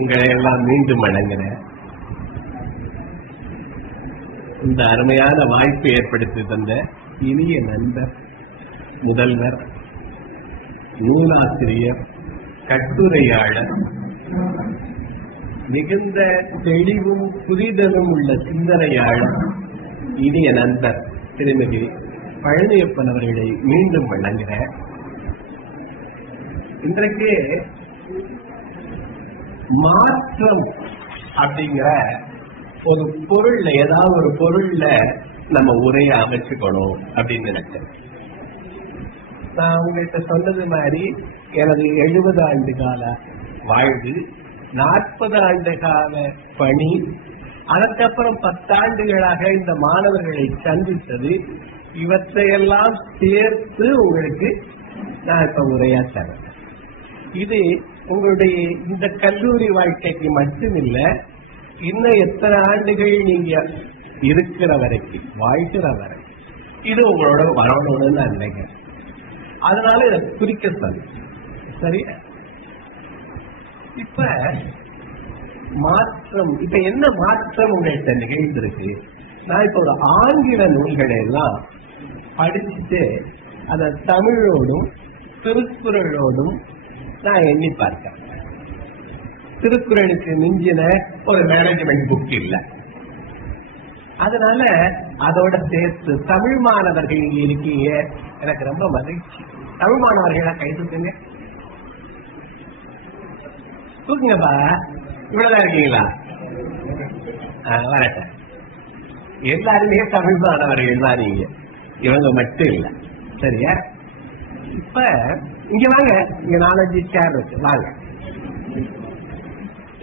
உங்களை எல்லாம் மீண்டும் வணங்குறேன். இந்த அருமையான வாய்ப்பு ஏற்படுத்தி தந்த இனிய நண்பர், முதல்வர், நூலாசிரியர், கட்டுரையாளர், மிகுந்த தெளிவும் புரிதலும் உள்ள சிந்தனையாளர், இனிய நண்பர் திருமதி பழனியப்பன் அவர்களை மீண்டும் வணங்குகிறேன். இன்றைக்கு மாற்றம் அப்படிங்கிற ஒரு பொருள்ல, ஏதாவது ஒரு பொருள்ல நம்ம உரையை அமைச்சுக்கணும் அப்படின்னு நினைச்சேன். நான் உங்கள்கிட்ட சொன்னது மாதிரி எனது 70 ஆண்டு கால வாழ்வு, 40 ஆண்டு கால பணி, அதற்கப்புறம் 10 ஆண்டுகளாக இந்த மாணவர்களை சந்தித்தது, இவற்றையெல்லாம் சேர்த்து உங்களுக்கு நான் இப்ப உரையா தரேன். இது உங்களுடைய இந்த கல்லூரி வாழ்க்கைக்கு மட்டுமில்ல, இன்னும் எத்தனை ஆண்டுகள் நீங்க இருக்கிற வரைக்கும், வாழ்கிற வரை இது உங்களோட வரணும்னு நான் நினைக்கிறேன். அதனால இதை குறிக்க சொல்ல சரியா. இப்ப மாற்றம், இப்ப என்ன மாற்றம் உங்கள்கிட்ட நிகழ்ந்திருக்கு? நான் இப்ப ஒரு ஆங்கில நூல்களை எல்லாம் படிச்சுட்டு அத தமிழோடும் திருக்குறளோடும் நான் எண்ணி பார்க்கிறேன். திருக்குறளுக்கு மிஞ்சின ஒரு மேனேஜ்மெண்ட் புக் இல்லை. அதனால அதோட சேர்த்து தமிழ் மாணவர்கள் இங்க இருக்கீங்க, எனக்கு ரொம்ப மகிழ்ச்சி. தமிழ் மாணவர்களா கை தூக்குங்க, தூக்குங்கப்பா. இவ்வளவுதான் இருக்கீங்களா? வரட்ட. எல்லாருமே தமிழ் மாணவர்கள் தான் நீங்க, இவங்க மட்டும் இல்ல. சரியா? இப்ப இங்க வாங்க, இங்க 4-5 சேர் இருக்கு, வாங்க.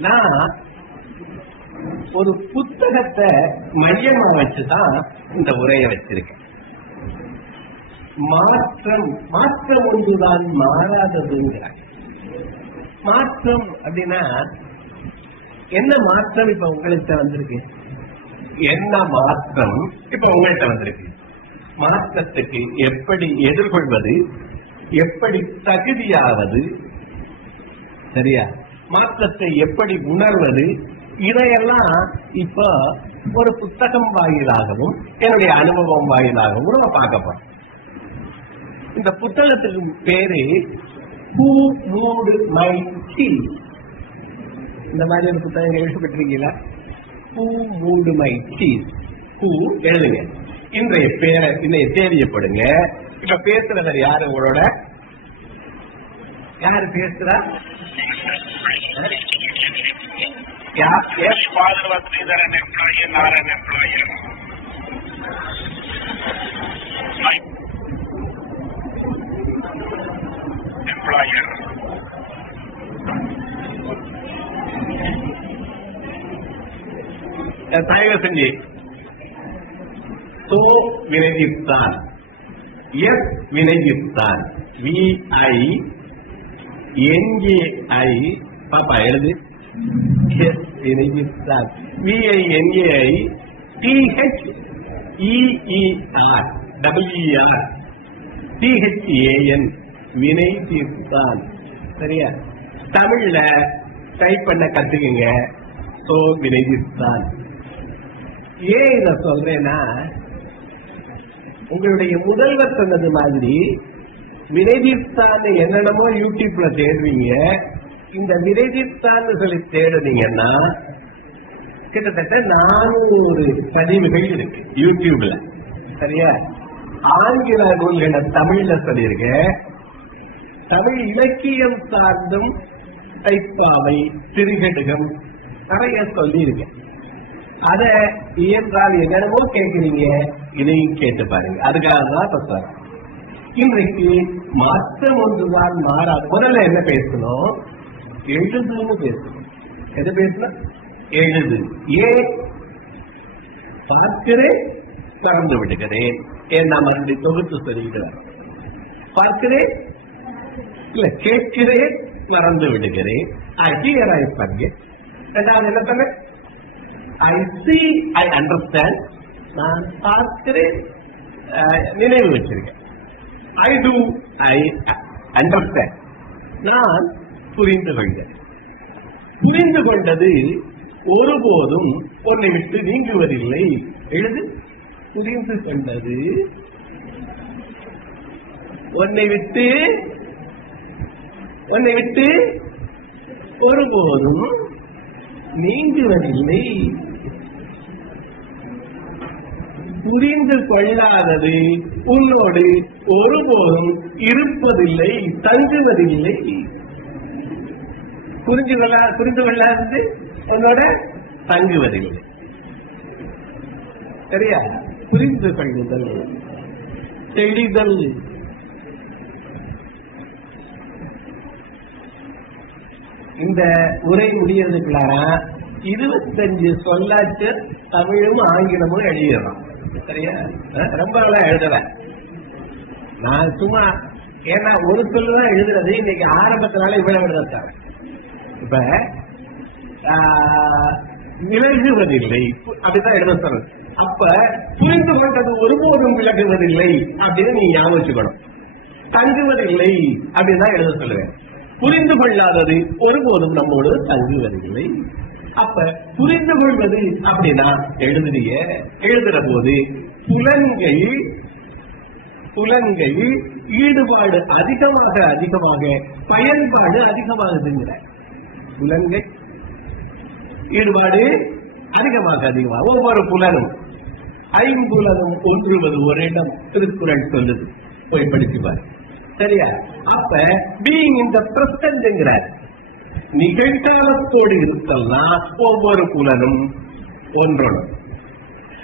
நான் ஒரு புத்தகத்தை மையமா வச்சுதான் இந்த உரையை வச்சிருக்கேன். மாற்றம், மாற்றம் ஒன்றுதான் மாறாததுங்கிறாங்க. மாற்றம் அப்படின்னா என்ன மாற்றம் இப்ப உங்கள்கிட்ட வந்திருக்கு? என்ன மாற்றம் இப்ப உங்கள்கிட்ட வந்திருக்கு? மாற்றத்துக்கு எப்படி எதிர்கொள்வது, எப்படி தகுதியாவது, சரியா? மாற்றத்தை எப்படி உணர்வது, இதையெல்லாம் இப்ப ஒரு புத்தகம் வாயிலாகவும் என்னுடைய அனுபவம் வாயிலாகவும் நம்ம பார்க்க போறோம். இந்த புத்தகத்துக்கு பேரு Who Moved My Cheese. இந்த மாதிரி ஒரு புத்தகம் எழுதப்பட்டிருக்கீங்களா? Who Moved My Cheese. Who எழுதுங்க, இன்றைய பேரை, இன்றைய தேதியப்படுங்க. இப்ப பேசுறவர் யாரு? உங்களோட யாரு பேசுறா? Yes, father was neither an employee nor an employer. Employer. தயவு செஞ்சு சோ வினைவித்தான், எஸ் வினைவித்தான், VINGI, பாப்பா எழுது, எஸ் வினைவித்தான், VINGI THEER THAN வினை தீர்த்தான். சரியா? தமிழ்ல டைப் பண்ண கத்துக்குங்க. சோ வினை தீர்த்தான். ஏன் இத சொல்றேன்னா, உங்களுடைய முதல்வர் சொன்னது மாதிரி வினைதீர்த்தான் என்னென்னமோ யூடியூப்ல தேடுவீங்க. இந்த வினைதீர்த்தான் சொல்லி தேடுனீங்கன்னா கிட்டத்தட்ட 400 பதிவுகள் இருக்கு யூடியூப்ல. சரியா? ஆங்கில நூல்களை தமிழ்ல சொல்லியிருக்க, தமிழ் இலக்கியம் சார்ந்தும் தைப்பாவை, சிறுகடுகம் நிறைய சொல்லியிருக்க. அத இயன்றால் என்னென்னமோ கேட்கிறீங்க, இதையும் கேட்டு பாருங்க. அதுக்காக தான் சொல்றேன். இன்றைக்கு மாற்றம் ஒன்றுதான் மாறாது. முதல்ல என்ன பேசணும்? எழுதுன்னு பேசணும். எது பேசணும்? எழுது. ஏன்? பார்க்கிறேன், மறந்து விடுகிறேன். ஏன் நான் மறுபடியும் தொகுத்து சொல்லிடுறேன். பார்க்கிறேன் இல்ல, கேட்கிறேன், மறந்து விடுகிறேன். ரெண்டாவது என்ன சொன்ன? I see, I understand. நான் பார்க்கிறேன், நினைவு வச்சிருக்கேன். I do, I understand. நான் புரிந்து கொள்க. புரிந்து கொண்டது ஒருபோதும் உன்னை விட்டு நீங்குவதில்லை. எழுது. புரிந்து கொண்டது உன்னை விட்டு ஒருபோதும் நீங்குவதில்லை. புரிந்து கொள்ளாதது உன்னோடு ஒருபோதும் இருப்பதில்லை, தங்குவதில்லை. புரிந்து கொள்ளாதது உன்னோட தங்குவதில்லை. சரியா? புரிந்து கொள்ளுதல், தெளிதல். இந்த உரை முடியறதுக்குள்ளார 25 சொல்லாச்சு தமிழும் ஆங்கிலமும் எழுதிடலாம். சரியா? ரொம்ப எல்லாம் எழுதல. நான் சும்மா ஏன்னா ஒரு சொல்லுதான் எழுதுறது. இன்னைக்கு ஆரம்பத்தினால இவ்வளவு எழுதாரு. இப்ப விலகுவதில்லை அப்படிதான் எழுத சொல்றது. அப்ப புரிந்து கொண்டது ஒருபோதும் விலகுவதில்லை அப்படின்னு நீ ஞாபகம் வச்சுக்கணும். தங்குவதில்லை அப்படின்னு தான் எழுத சொல்லுவேன். புரிந்து கொள்ளாதது ஒருபோதும் நம்மோடு தங்குவதில்லை. அப்ப புரிந்து கொள்வது அப்படின்னா எழுதுற போது புலன்கள் ஈடுபாடு அதிகமாக பயன்பாடு அதிகமாகுதுங்கிற. புலன்கள் ஈடுபாடு அதிகமாக ஒவ்வொரு புலனும் 5 புலனும் ஒன்றுவது ஒரு இடம் திருக்குறள் சொல்லுது. போய் படிச்சுப்பாரு. சரியா? அப்ப பீயிங் இந்த பிரசன்ட்ங்கிறார். நிகழ்காலத்தோடு இருத்தல்னா ஒவ்வொரு புலனும் ஒன்றோடு.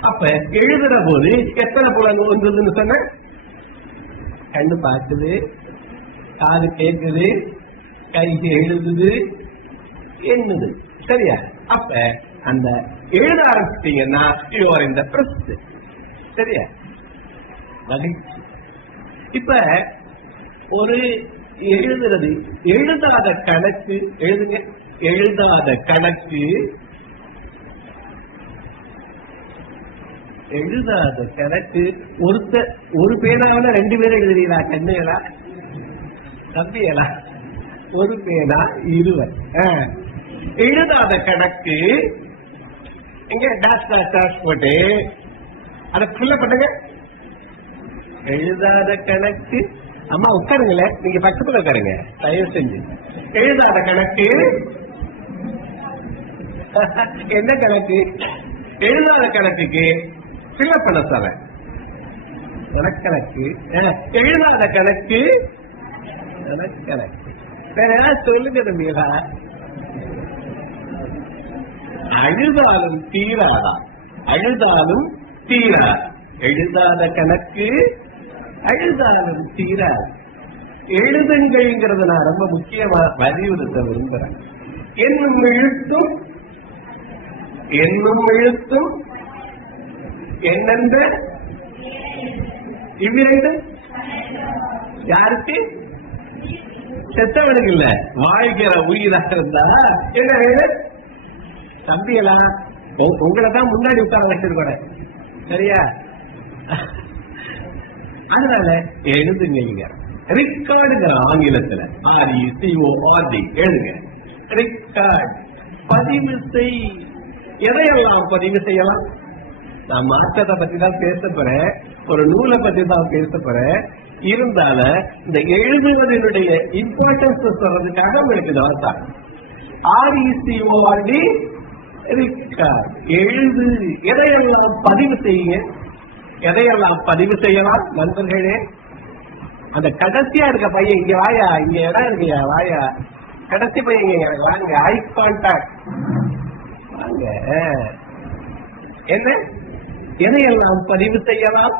அப்ப எழுதுற போது எத்தனை புலன் ஒன்றுன்னு சொன்ன? கண்ணு பார்க்குது, காது கேட்குது, கைக்கு எழுதுது, எண்ணுது. சரியா? அப்ப அந்த எழுத ஆரம்பிச்சிட்டீங்கன்னா யூஆர் இன் தி பிரசன்ட். சரியா? இப்ப ஒரு எழுதுறது எழுதாத கணக்கு எழுதுங்க. எழுதாத கணக்கு ஒரு பேனாவில 2 பேரும் எழுதுறீங்களா? கண்ணுகளா தம்பிகளா? ஒரு பேனா 20. எழுதாத கணக்கு இங்க டாஷ் போட்டு அதை ஃபுல்ல பண்ணுங்க. எழுதாத கணக்கு. அம்மா உட்காருங்கள, நீங்க பக்கத்துல உட்காருங்க தயவு செஞ்சு. எழுதாத கணக்கு என்ன கணக்கு? எழுதாத கணக்குக்கு ஃபில்அப் பண்ண சொல்ல கணக்கு. எழுதாத கணக்கு வேற ஏதாவது சொல்லுங்க தம்பிகளா. அழுதாலும் தீராதா? அழுதாலும் தீராது. எழுதாத கணக்கு அழுதாலும் தீராது. எழுதுங்கிறத நான் ரொம்ப முக்கியமா வலியுறுத்த விரும்புறேன். என்னும் எழுத்தும் என்னென்ற இவ்விரண்டு யாருக்கு? செத்தவனுக்கு இல்ல, வாழ்கிற உயிராக இருந்தா என்ன தம்பியெல்லாம் உங்களை தான் முன்னாடி உட்கார வச்சிருக்க. சரியா? அதனால எழுதுங்க. ரிக்கார்டுங்கிற ஆங்கிலத்துல RECORD எழுதுங்க. ரிக்கார்டு பதிவு செய். எதையெல்லாம் பதிவு செய்யலாம்? நான் மாற்றத்தை பத்தி தான் பேச போறேன், ஒரு நூலை பத்தி தான் பேச போறேன். இருந்தால இந்த எழுதுவதனுடைய இம்பார்ட்டன்ஸ் சொல்றதுக்காக உங்களுக்கு தான் RECORD ரிக்கார்டு. எழுது. எதையெல்லாம் பதிவு செய்யுங்க. எதையெல்லாம் பதிவு செய்யலாம் நண்பர்களே? அந்த கடைசியா இருக்க பையன் இங்க வாயா, இங்க இடம் இருக்கியா, வாயா. கடைசி பையன் எனக்கு வாங்க. ஐ கான்டாக்ட் வாங்க. என்ன எதையெல்லாம் பதிவு செய்யலாம்?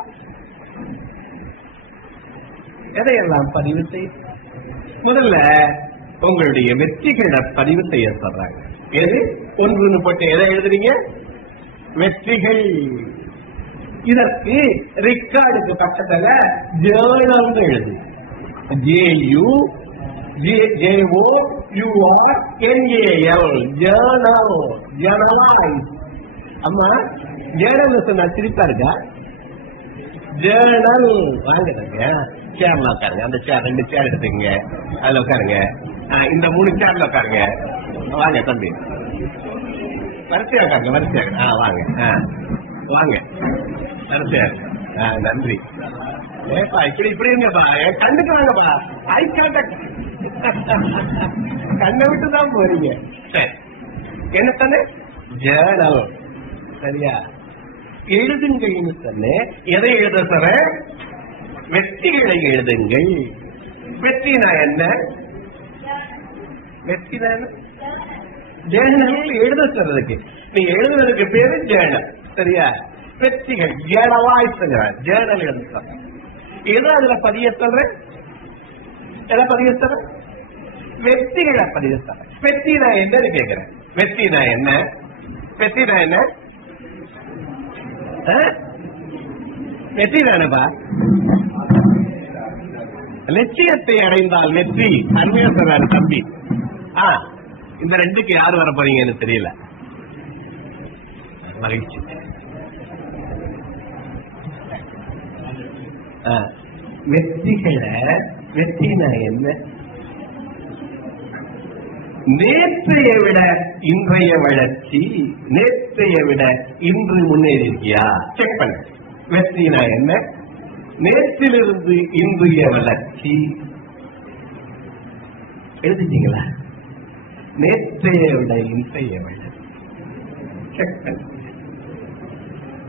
எதையெல்லாம் பதிவு செய்ய? முதல்ல உங்களுடைய வெற்றிகளை பதிவு செய்ய சொல்றாங்க. எது ஒன்று போட்டு எதை எழுதுறீங்க? வெற்றிகள். இதற்கு ரிக்கார்டுக்கு பக்கத்துல ஜேர்னல் எழுது. JOURNAL Journal. ஜேர்னலைஸ். அம்மா ஜேர்னல் சொன்னா சிரிப்பா இருக்கா? ஜேர்னல் வாங்க. சேர்ல உட்காருங்க. அந்த சேர் 2 சேர் எடுத்துங்க, அதுல உட்காருங்க. இந்த 3 சேர்ல உட்காருங்க. வாங்க தம்பி, வரிசையா உட்காருங்க, வரிசையா. வாங்க வாங்க, வரிசையா. நன்றி. ஏப்பா இப்படி இருங்கப்பா, கண்ணுக்கு வாங்கப்பா. ஐ கான்டாக்ட் கண்ணை விட்டுதான் போறீங்க. சரி, என்ன சொன்ன? ஜேர்னல். சரியா? எழுதுங்கள்னு சொன்ன. எதை எழுத சொல்ற? வெற்றிகளை எழுதுங்கள். வெற்றினா என்ன? வெற்றினா என்ன? ஜேர்னல் எழுத சொல்றதுக்கு. நீ எழுதுறதுக்கு பேரு ஜேர்னல். சரியா? வெற்றிகள் ஜேர்னலாய்ஸ்ங்கிற ஜேர்னல் எழுத சொல்ற. ஏதோ அதுல பதிய சொல்ற. எதை பதிய சொல்ற? வெற்றிகளை பதிய சொல்ற. வெற்றினா என்னன்னு கேக்குறேன். வெற்றினா என்ன? வெற்றினா என்ன? வெற்றி தானப்பா? லட்சியத்தை அடைந்தால் வெற்றி. அருமையா சொல்றாரு தம்பி. இந்த 2க்கு யாரு வர போறீங்கன்னு தெரியல. மகிழ்ச்சி. வெற்றிகளை, வெற்றினா என்ன? நேற்றைய விட இன்றைய வளர்ச்சி, நேற்றைய விட இன்று முன்னேறி இருக்கியா? செக் பண்ண. வெற்றினா என்ன? நேற்றிலிருந்து இன்றைய வளர்ச்சி. எழுதிட்டீங்களா? நேற்றைய விட இன்றைய வளர்ச்சி. செக் பண்ண.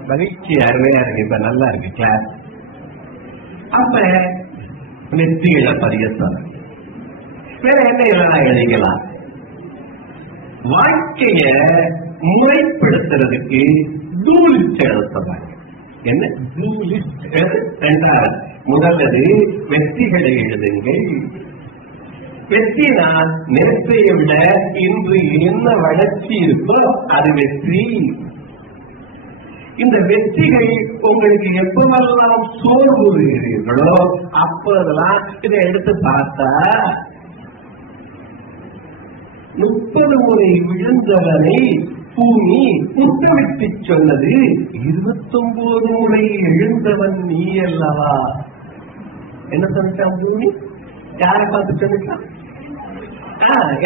மகிழ்ச்சி. அருமையா இருக்கு. இப்ப நல்லா இருக்கு கிளாஸ். அப்ப வெற்றிகளை பதிய சொல்ல. வேற என்ன இதெல்லாம் எழுதிக்கலாம்? வாழ்க்கைய முறைப்படுத்துறதுக்கு டூலிஸ்ட் எழுத சொல்றாங்க. என்ன டூலிஸ்ட்? 2வது. முதல்வது வெற்றிகளை எழுதுங்கள். வெற்றினா நேற்றைய விட இன்று என்ன வளர்ச்சி இருக்கோ அது வெற்றி. இந்த வெற்றிகள் உங்களுக்கு எப்பவெல்லாம் சோர்வுகிறீர்களோ அப்போதெல்லாம் இதை எடுத்து பார்த்தா 30 முறை விழுந்தவனை பூமி முத்தமிட்டு சொன்னது 29 முறை எழுந்தவன் நீ அல்லவா. என்ன சொன்னான் பூமி? யாரை பார்த்து சொன்னான்?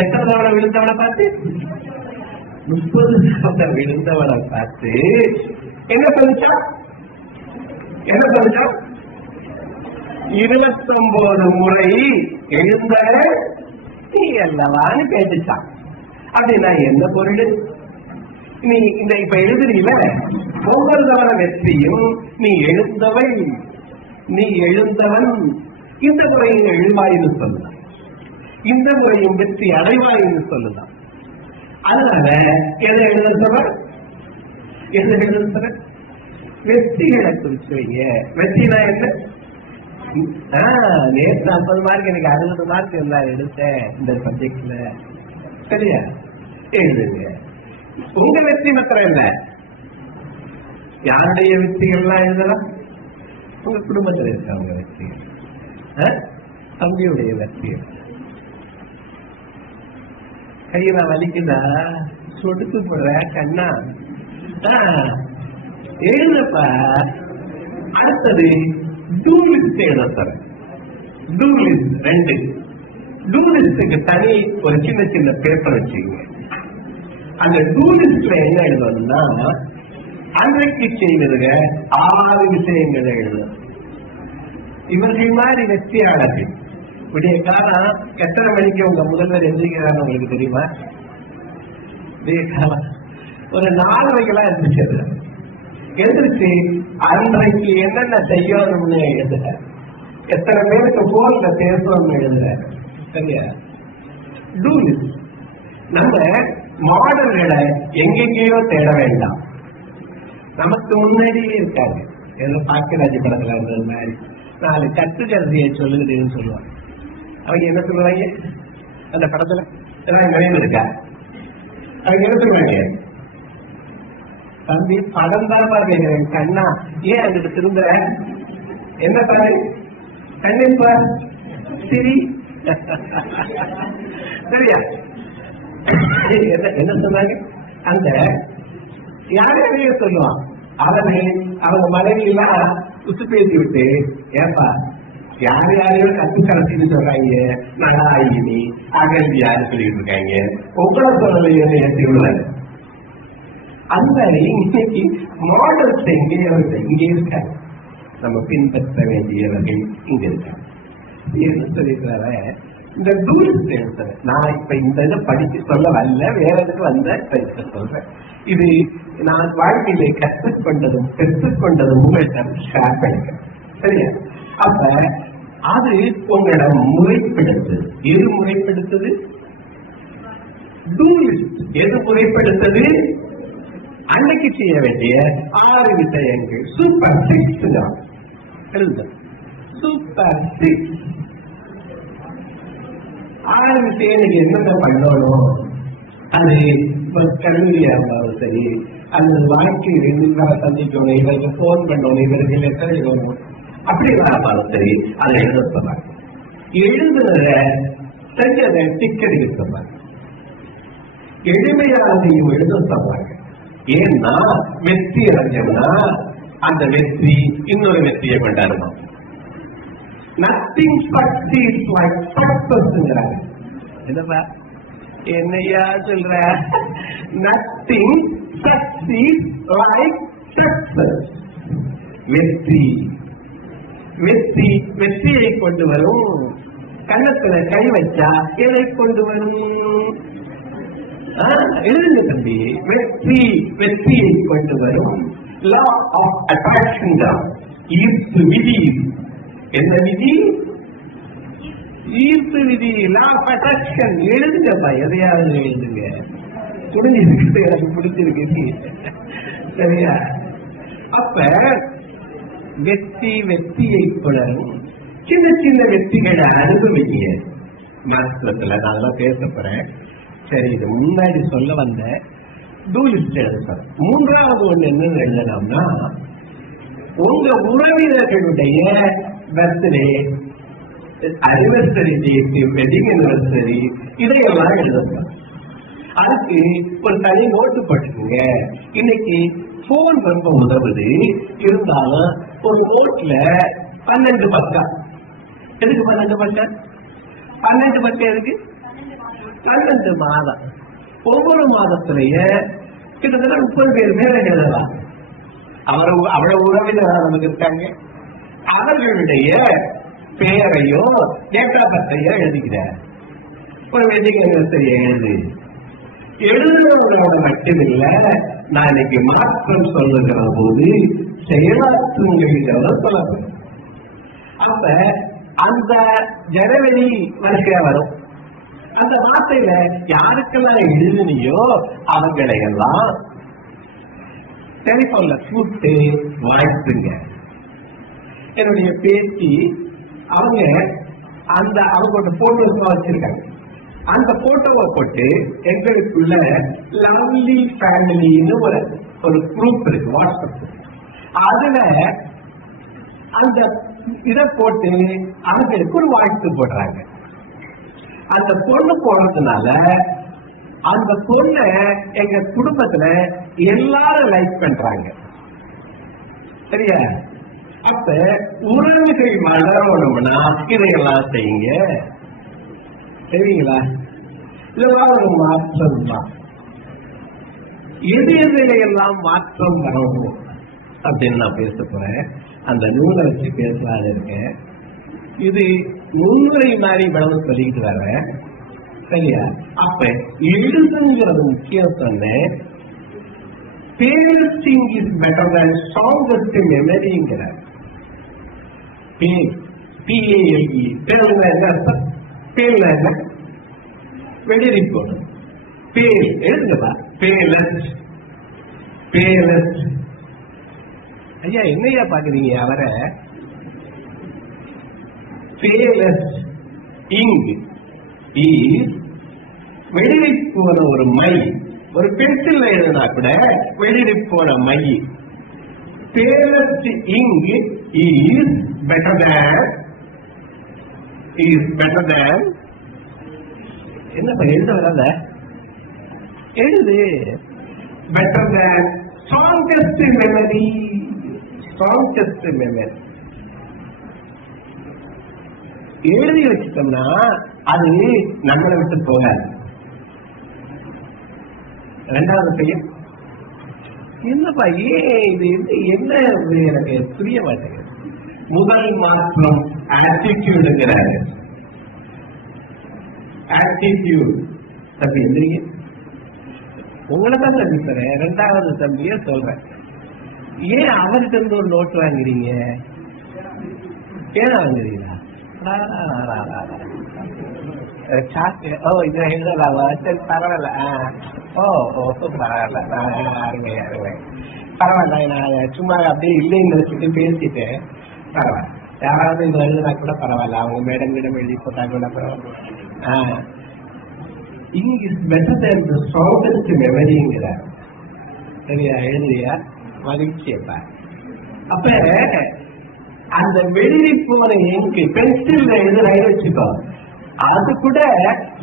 எத்தனை தவணை விழுந்தவனை பார்த்து? 30 தவணை விழுந்தவனை பார்த்து என்ன சொல்லிச்சா? என்ன சொல்லிச்சா? 29 முறை எழுந்த நீ அல்லவான்னு கேட்டுச்சான். அப்படின்னா என்ன பொருள்? நீ இந்த இப்ப எழுதுறீல, ஒவ்வொரு தவணை வெற்றியும் நீ எழுந்தவள், நீ எழுந்தவன். இந்த முறையும் எழுவாயின்னு சொல்லலாம், இந்த முறையும் வெற்றி அடைவாயின்னு சொல்லலாம். அதனால எதை எழுத சொல்ற? எதை எழுத சொல்ற? வெற்றிகளை குறிச்சு வைங்க. வெற்றினா என்ன? நேற்று 50 மார்க் எனக்கு 60 மார்க் இருந்தா எடுத்தேன் இந்த சப்ஜெக்ட்ல. சரியா? எழுதுங்க. உங்க வெற்றி மாத்திரம் இல்ல, யாருடைய வெற்றிகள்லாம் எழுதலாம்? உங்க குடும்பத்தில் இருக்கவங்க வெற்றிகள், தம்பியுடைய வெற்றிகள். கையில வலிக்குதா? சொடுக்கு போடுற கண்ணா எழுதப்பா. அடுத்தது டூலிஸ்ட் எழுத தர. டூலிஸ்ட் 2. டூலிஸ்டுக்கு தனி ஒரு சின்ன சின்ன பேப்பர் வச்சுக்கோங்க. அந்த டூலிஸ்ட்ல என்ன எழுதணும்னா, அன்றைக்கு செய்வதுங்க 6 விஷயங்களை எழுதணும். இவர்கள் மாதிரி வெற்றியாளர்கள் விடிய காலம் எத்தனை மணிக்கு உங்க முதல்வர் எந்திரிக்கிறான்னு உங்களுக்கு தெரியுமா? விடிய காலம் ஒரு 4:30 எந்திரிச்சது. எந்திரிச்சு அன்றைக்கு என்னென்ன செய்யணும்னு எழுதுற, எத்தனை பேருக்கு போன்ல பேசணும்னு எழுதுற. சரியா? டூலிஸ்ட். நம்ம மாடல்களை எங்கெங்கேயோ தேட வேண்டாம், நமக்கு முன்னாடியே இருக்காங்க. எந்த பாக்கியராஜ் படத்துல இருந்தது மாதிரி 4 கட்டுக்கருதியை சொல்லுகிறேன்னு சொல்லுவாங்க. அவங்க என்ன சொல்லுவாங்க அந்த படத்துல? நினைவு இருக்கா? அவங்க என்ன சொல்லுவாங்க? தம்பி படம் தான் பாருங்க கண்ணா, ஏன் அதுக்கு திரும்ப என்ன பாரு கண்டிப்பா சரி. சரியா? என்ன சொன்னாங்க? அந்த யாரையே சொல்லுவான் அவனை அவங்க மனைவி எல்லாம் உத்து பேசி விட்டு, ஏப்பா யார் யாரையும் கத்துக்கரசின்னு சொல்றாங்க, நடாயினி அகந்தி யாரு சொல்லிட்டு இருக்காங்க, உங்களை சொல்லலையே ஏற்றி விடுவாரு. அந்த இன்னைக்கு மாடல்ஸ் இங்கே இருக்காங்க, நம்ம பின்பற்ற வேண்டியவர்கள் இங்க இருக்காங்க. என்ன சொல்லிருக்கார, இந்த டூரிஸ்ட் நான் இப்ப இந்த இதை படிச்சு சொல்ல வரல, வேற எதுக்கு வந்த சொல்றேன். இது நான் வாழ்க்கையில கற்றுக்கொண்டதும் பெற்றுக்கொண்டதும் உங்கள்கிட்ட ஷேர் பண்ணிக்கிறேன். சரியா? அப்ப அது உங்களோட முறைப்படுத்துது. எது முறைப்படுத்துது? டூரிஸ்ட் எது முறைப்படுத்துது? அன்னைக்கு செய்ய வேண்டிய 6 விஷயங்கள். சூப்பர் 6 தான் எழுதுங்க. சூப்பர் 6 6 விஷயம் நீங்க என்னென்ன பண்ணணும்? அது கல்வியா இருந்தாலும் சரி, அல்லது வாழ்க்கையில் இவரை சந்திக்கணும், இவருக்கு போன் பண்ணணும், இவருக்கு லெட்டர் எழுதணும், அப்படி வராலும் சரி, அதை எழுத சொல்றாங்க. எழுதுனத செஞ்சதை டிக்கெட் சொல்றாங்க. எளிமையானதையும் எழுத சொல்றாங்க. ஏன்னா வெற்றி அடைஞ்சோம்னா அந்த வெற்றி இன்னொரு வெற்றியை கொண்டாடணும். நத்திங் சக்சீட்ஸ் லைக் சக்சஸ்ங்கிறாங்க. என்னப்பா என்னையா சொல்ற? Nothing succeeds like success. வெற்றி வெற்றி வெற்றியை கொண்டு வரும். கண்ணத்துல கை வச்சா எதை கொண்டு வரும்? எழுதுங்க தம்பி. வெற்றி வெற்றியை கொண்டு வரும். லா ஆஃப் அட்ராக்ஷன் தான் ஈர்ப்பு விதி. என்ன விதி? ஈர்ப்பு விதி. Law of attraction. எழுதுங்கப்பா, எதையாவது எழுதுங்க. புரிஞ்சிருக்கு, எனக்கு பிடிச்சிருக்கு. சரியா? அப்ப வெற்றி வெற்றியை தொடரும். சின்ன சின்ன வெற்றிகளை அனுபவிங்க. மாஸ்திரத்துல நான் அதெல்லாம் பேச போறேன். சரி, இது முன்னாடி சொல்ல வந்த டூலிஸ்ட் எழுத. மூன்றாவது ஒண்ணு என்னன்னு எழுதலாம்னா, உங்க உறவினர்களுடைய birthday, anniversary date, wedding anniversary, இதையெல்லாம் எழுதலாம். அதுக்கு ஒரு தனி நோட்டு போட்டுக்குங்க. இன்னைக்கு போன் ரொம்ப உதவுது. இருந்தாலும் ஒரு நோட்ல 12 பக்கம். எதுக்கு 12 பக்கம்? 12 பக்கம் எதுக்கு? 12 மாதம். ஒவ்வொரு மாதத்திலேயே கிட்டத்தட்ட 30 பேர் மேல எழுதலாம். அவ்வளவு உறவினர் நமக்கு இருக்காங்க. அவர்களுடைய பெயரையோ டேட் ஆஃப் பர்த்தையோ எழுதிக்கிறார். ஒரு வெட்டிங் அனிவர்சரி எழுதுறவங்களோட மட்டுமில்ல, நான் இன்னைக்கு மாற்றம் சொல்லுகிற போது செயலாற்றுங்கள் சொல்லப்படும். அப்ப அந்த ஜனவரி வரிசையா வரும். அந்த வார்த்தையில யாருக்கெல்லாம் எழுதினியோ அவங்களை எல்லாம் டெலிபோன்ல கூப்பிட்டு வாழ்த்துங்க. என்னுடைய பேத்தி அவங்க அந்த அவங்களோட போட்டோ வச்சிருக்காங்க. அந்த போட்டோவை போட்டு எங்களுக்குள்ள லவ்லி ஃபேமிலின்னு ஒரு குரூப் இருக்கு, வாட்ஸ்அப். அதுல அந்த இதை போட்டு அவங்களுக்கு ஒரு வாழ்த்து போடுறாங்க. அந்த பொண்ணு போடுறதுனால அந்த பொண்ணை எங்க குடும்பத்துல எல்லாரும் லைக் பண்றாங்க. சரியா? அப்ப உறவுகள் வளரணும்னா இதையெல்லாம் செய்யுங்க. சரிங்களா? இதெல்லாம் ஒரு மாற்றம் தான். எது எதிலையெல்லாம் மாற்றம் வரணும் அப்படின்னு நான் பேச போறேன். அந்த நூலை வச்சு பேசலான்னு இருக்கேன். இது நுண்ணுரை மாதிரி இவ்வளவு சொல்லிக்கிட்டு வரேன். சரியா? அப்ப எழுதுங்கிறது முக்கியம் சொன்னேன். Facing is better than strongest memoryங்கிறார். PALE பேருங்க என்ன அர்த்தம்? பேர்ல என்ன? வெளியே போகணும். பேர் எழுதுங்கப்பா. Palace palace. ஐயா என்னையா பாக்குறீங்க அவரை? பேலஸ் இங் வெளியே போற ஒரு மை. ஒரு பென்சில் எழுதுனா கூட வெளியே போற மை. பேலஸ் இங் இஸ் பெட்டர் than என்னப்பா எழுத வராத? எழுது. Better than strongest memory. strongest memory எழுதி வச்சுட்டோம்னா அது நம்மளை விட்டு போகாது. ரெண்டாவது பையன் என்னப்பா இது என்ன எனக்கு புரிய மாட்டேங்குது. முதல் மாற்றம் ஆட்டிடியூடுங்கிறாரு. ஆட்டிடியூட் தம்பி எந்திரிங்க, உங்களை தான் தம்பி சொல்றேன், ரெண்டாவது தம்பிய சொல்றேன். ஏன் அவர்கிட்ட இருந்து ஒரு நோட் வாங்குறீங்க? ஏன் வாங்குறீங்களா? இதை எழுதலாமா? சரி பரவாயில்ல. பரவாயில்ல பரவாயில்ல, நான் சும்மா அப்படியே இல்லைன்னு நினைச்சிட்டு பேசிட்டேன். பரவாயில்ல, யாராவது இது எழுதுனா கூட பரவாயில்ல, அவங்க மேடம் எழுதி போட்டா கூட பரவாயில்ல. English better than the strongest மெமரிங்கிறார். சரியா? எழுதுறியா? மகிழ்ச்சியப்பா. அப்ப அந்த வெளியே போற எங்க பென்சில் எழுதுற வச்சுக்கோ, அது கூட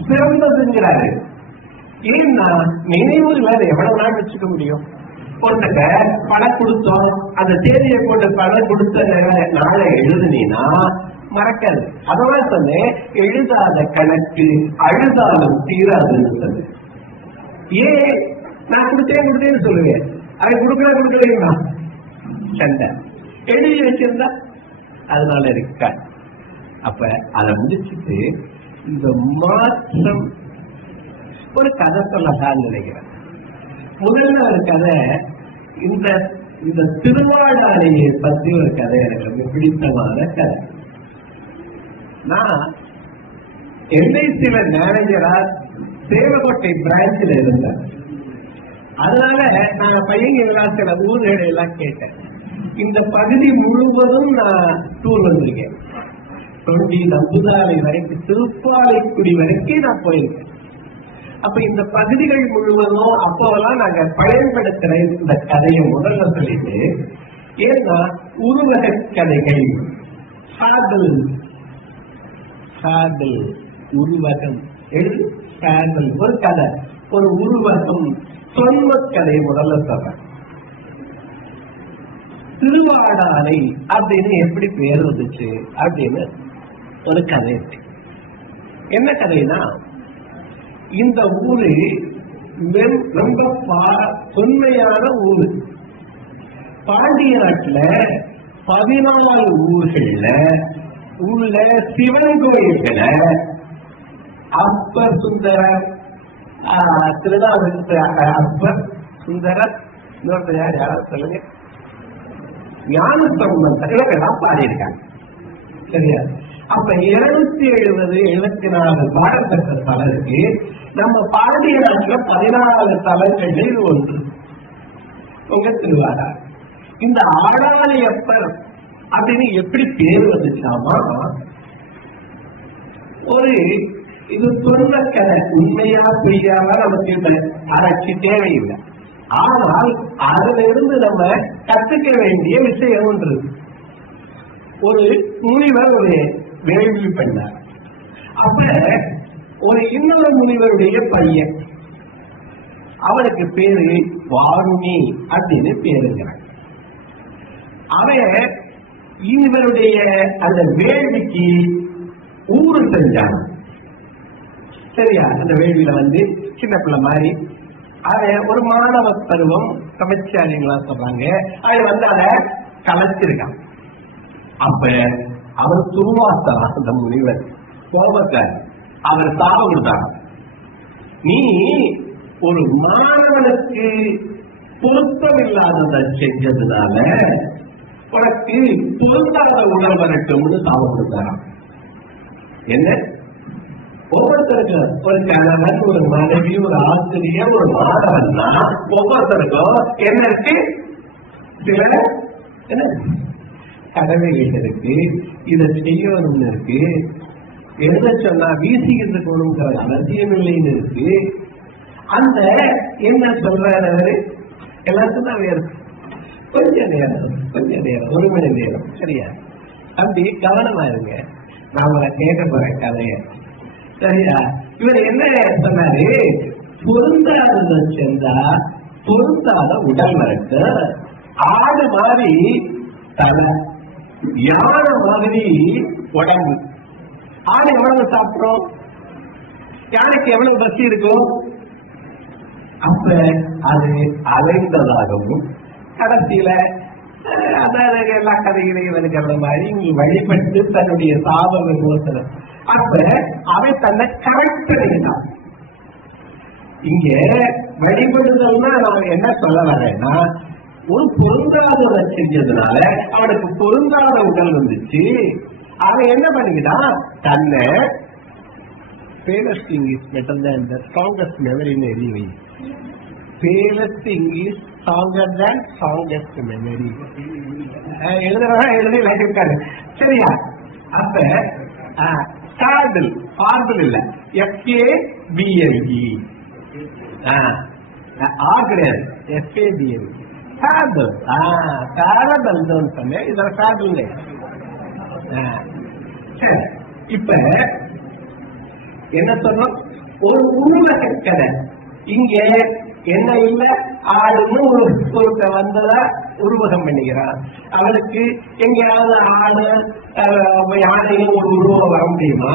சிறந்ததுங்கிறாரு. ஏன்னா நினைவு வேற எவ்வளவு நாள் வச்சுக்க முடியும்? ஒருத்தக்க பணம் கொடுத்தோம், அந்த தேதியை போட்டு பணம் கொடுத்த நாளை எழுதுனீன்னா மறக்காது. அதெல்லாம் சொன்னேன், எழுதாத கணக்கு அழுதாலும் தீராதுன்னு சொன்னேன். ஏன் நான் கொடுத்தேன்னு சொல்லுவேன், அதை கொடுக்கலைங்களா சண்டை. எழுதி வச்சிருந்தா அதனால இருக்கா. அப்ப அதை முடிச்சுட்டு இந்த மாற்றம் ஒரு கதை சொல்லலான்னு நினைக்கிறேன். முதல்ல ஒரு கதை, இந்த திருவாடானையை பத்தி ஒரு கதை எனக்கு ரொம்ப பிடித்தமான கதை. நான் எல்ஐசில மேனேஜரா சேவகோட்டை பிரான்ச்சில் இருந்தேன். அதனால நான் பையங்களா சில ஊர்களை எல்லாம் கேட்டேன். இந்த பகுதி முழுவதும் நான் டூர் வந்திருக்கேன். தொண்டி நம்புதாலை வரைக்கும், திருப்பாலைக்குடி வரைக்கும் நான் போயிருக்கேன். அப்ப இந்த பகுதிகள் முழுவதும் அப்போவெல்லாம் நாங்க பயன்படுத்துற இந்த கதையை முதல்ல சொல்லிட்டு, ஏன்னா உருவக கதைகள், சாதல் உருவகம் எழுது, சாதல் ஒரு கதை, ஒரு உருவகம், சொன்ன கதையை முதல்ல சொல்றேன். திருவாடானை அப்படின்னு எப்படி பேர் வந்துச்சு அப்படின்னு ஒரு கதை இருக்கு. என்ன கதைனா, இந்த ஊரு ரொம்ப தொன்மையான ஊரு. பாண்டிய நாட்டுல 14 ஊர்கள்ல உள்ள சிவன் கோயில்களை அப்பர் சுந்தரர், அப்பர் சுந்தரர், இன்னொருத்தர் யாராவது சொல்லுங்க, ஞானசம்பந்தம் பாடியிருக்காங்க. சரியா? அப்ப 270-74 பாடப்பட்ட தலருக்கு நம்ம பாண்டிய நாட்டுல 14 தலங்களில் ஒன்று உங்க திருவாரா. இந்த ஆடாளியப்பர் அப்படின்னு எப்படி பேர் வந்துச்சாமா, ஒரு இது சொன்ன கதை, உண்மையா பொய்யாம நமக்கு இந்த ஆராய்ச்சி தேவையில்லை. ஆனால் அதுல இருந்து நம்ம கத்துக்க வேண்டிய விஷயம் ஒன்று. ஒரு முனிவர் ஒரு வேள்வி பண்ணார். அப்ப ஒரு இன்னொரு முனிவருடைய பையன், அவனுக்கு பேரு வாருணி அப்படின்னு பேருங்கிறான். அவன் இவருடைய அந்த வேள்விக்கு ஊரு செஞ்சான். சரியா? அந்த வேள்வியில சின்ன பிள்ளை மாதிரி அவன் ஒரு மாணவ பருவம் சமைச்சாரிங்களா சொல்றாங்க, அவன் அதை கலைச்சிருக்கான். அப்ப அவர் துருவாசரா, அந்த முனிவர் கோபத்தை அவர் சாபம் கொடுத்தார். நீ ஒரு மாணவனுக்கு பொருத்தம் இல்லாததை செஞ்சதுனால உனக்கு பொருந்தாத உணர்வு வரட்டும்னு சாபம் கொடுத்தாராம். என்ன? ஒவ்வொருத்தருக்கும் ஒரு கணவன், ஒரு மனைவி, ஒரு ஆசிரியர், ஒரு மாணவன்னா ஒவ்வொருத்தருக்கும் என்ன இருக்கு? சில என்ன கடமைகள் இருக்கு, இதை செய்யணும்னு இருக்கு, எழுத சொன்னா வீசிக்கிட்டு இருக்கணுங்கிற அவசியம் இல்லைன்னு இருக்கு. அந்த என்ன சொல்றாரு எல்லாத்துக்கும் தான் வேறு கொஞ்ச நேரம் 1 மணி நேரம். சரியா? அப்படி கவனமா இருங்க, நான் உங்களை கேட்க போறேன் கதைய. சரியா? இவர் என்ன சொன்னாரு? பொருந்தாத சென்றா பொருந்தாத உடல் வரட்டு, ஆடு மாதிரி தலை, யானை மாதிரி உடம்பு, ஆடு எவ்வளவு சாப்பிடும், யாருக்கு எவ்வளவு பசி இருக்கும். அப்ப அது அலைந்ததாகவும் கடைசியில அதாவது எல்லா கதைகளையும் இருக்கிற மாதிரி இங்க வழிபட்டு தன்னுடைய சாப விமோசனம். அப்ப அவன் தன்னை கரெக்ட் பண்ணிட்டான். இங்க வழிபடுதல்னா நம்ம என்ன சொல்ல வரேன்னா, ஒரு பொருந்தாத செஞ்சதுனால அவனுக்கு பொருந்தாத உடல் வந்துச்சு. அவன் என்ன பண்ணிக்கிட்டான், தன்னை famous thing is better than the strongest memory in every way. Famous thing is stronger than strongest memory. எழுதுறாரு சரியா. அப்ப சார்பிள் பார்பிள் இல்ல, FABLE ஆர் கிடையாது, FABLE சார்பிள். சாரபிள் சொன்னேன், இதுல சார்பிள். இப்ப என்ன சொன்னோம், ஒரு உருவக கதை. இங்க என்ன இல்ல, ஆடுன்னு ஒரு வந்ததா உருவகம் பண்ணிக்கிறான். அவளுக்கு எங்கேயாவது ஆடு யானையும் ஒரு உருவகம் வர முடியுமா?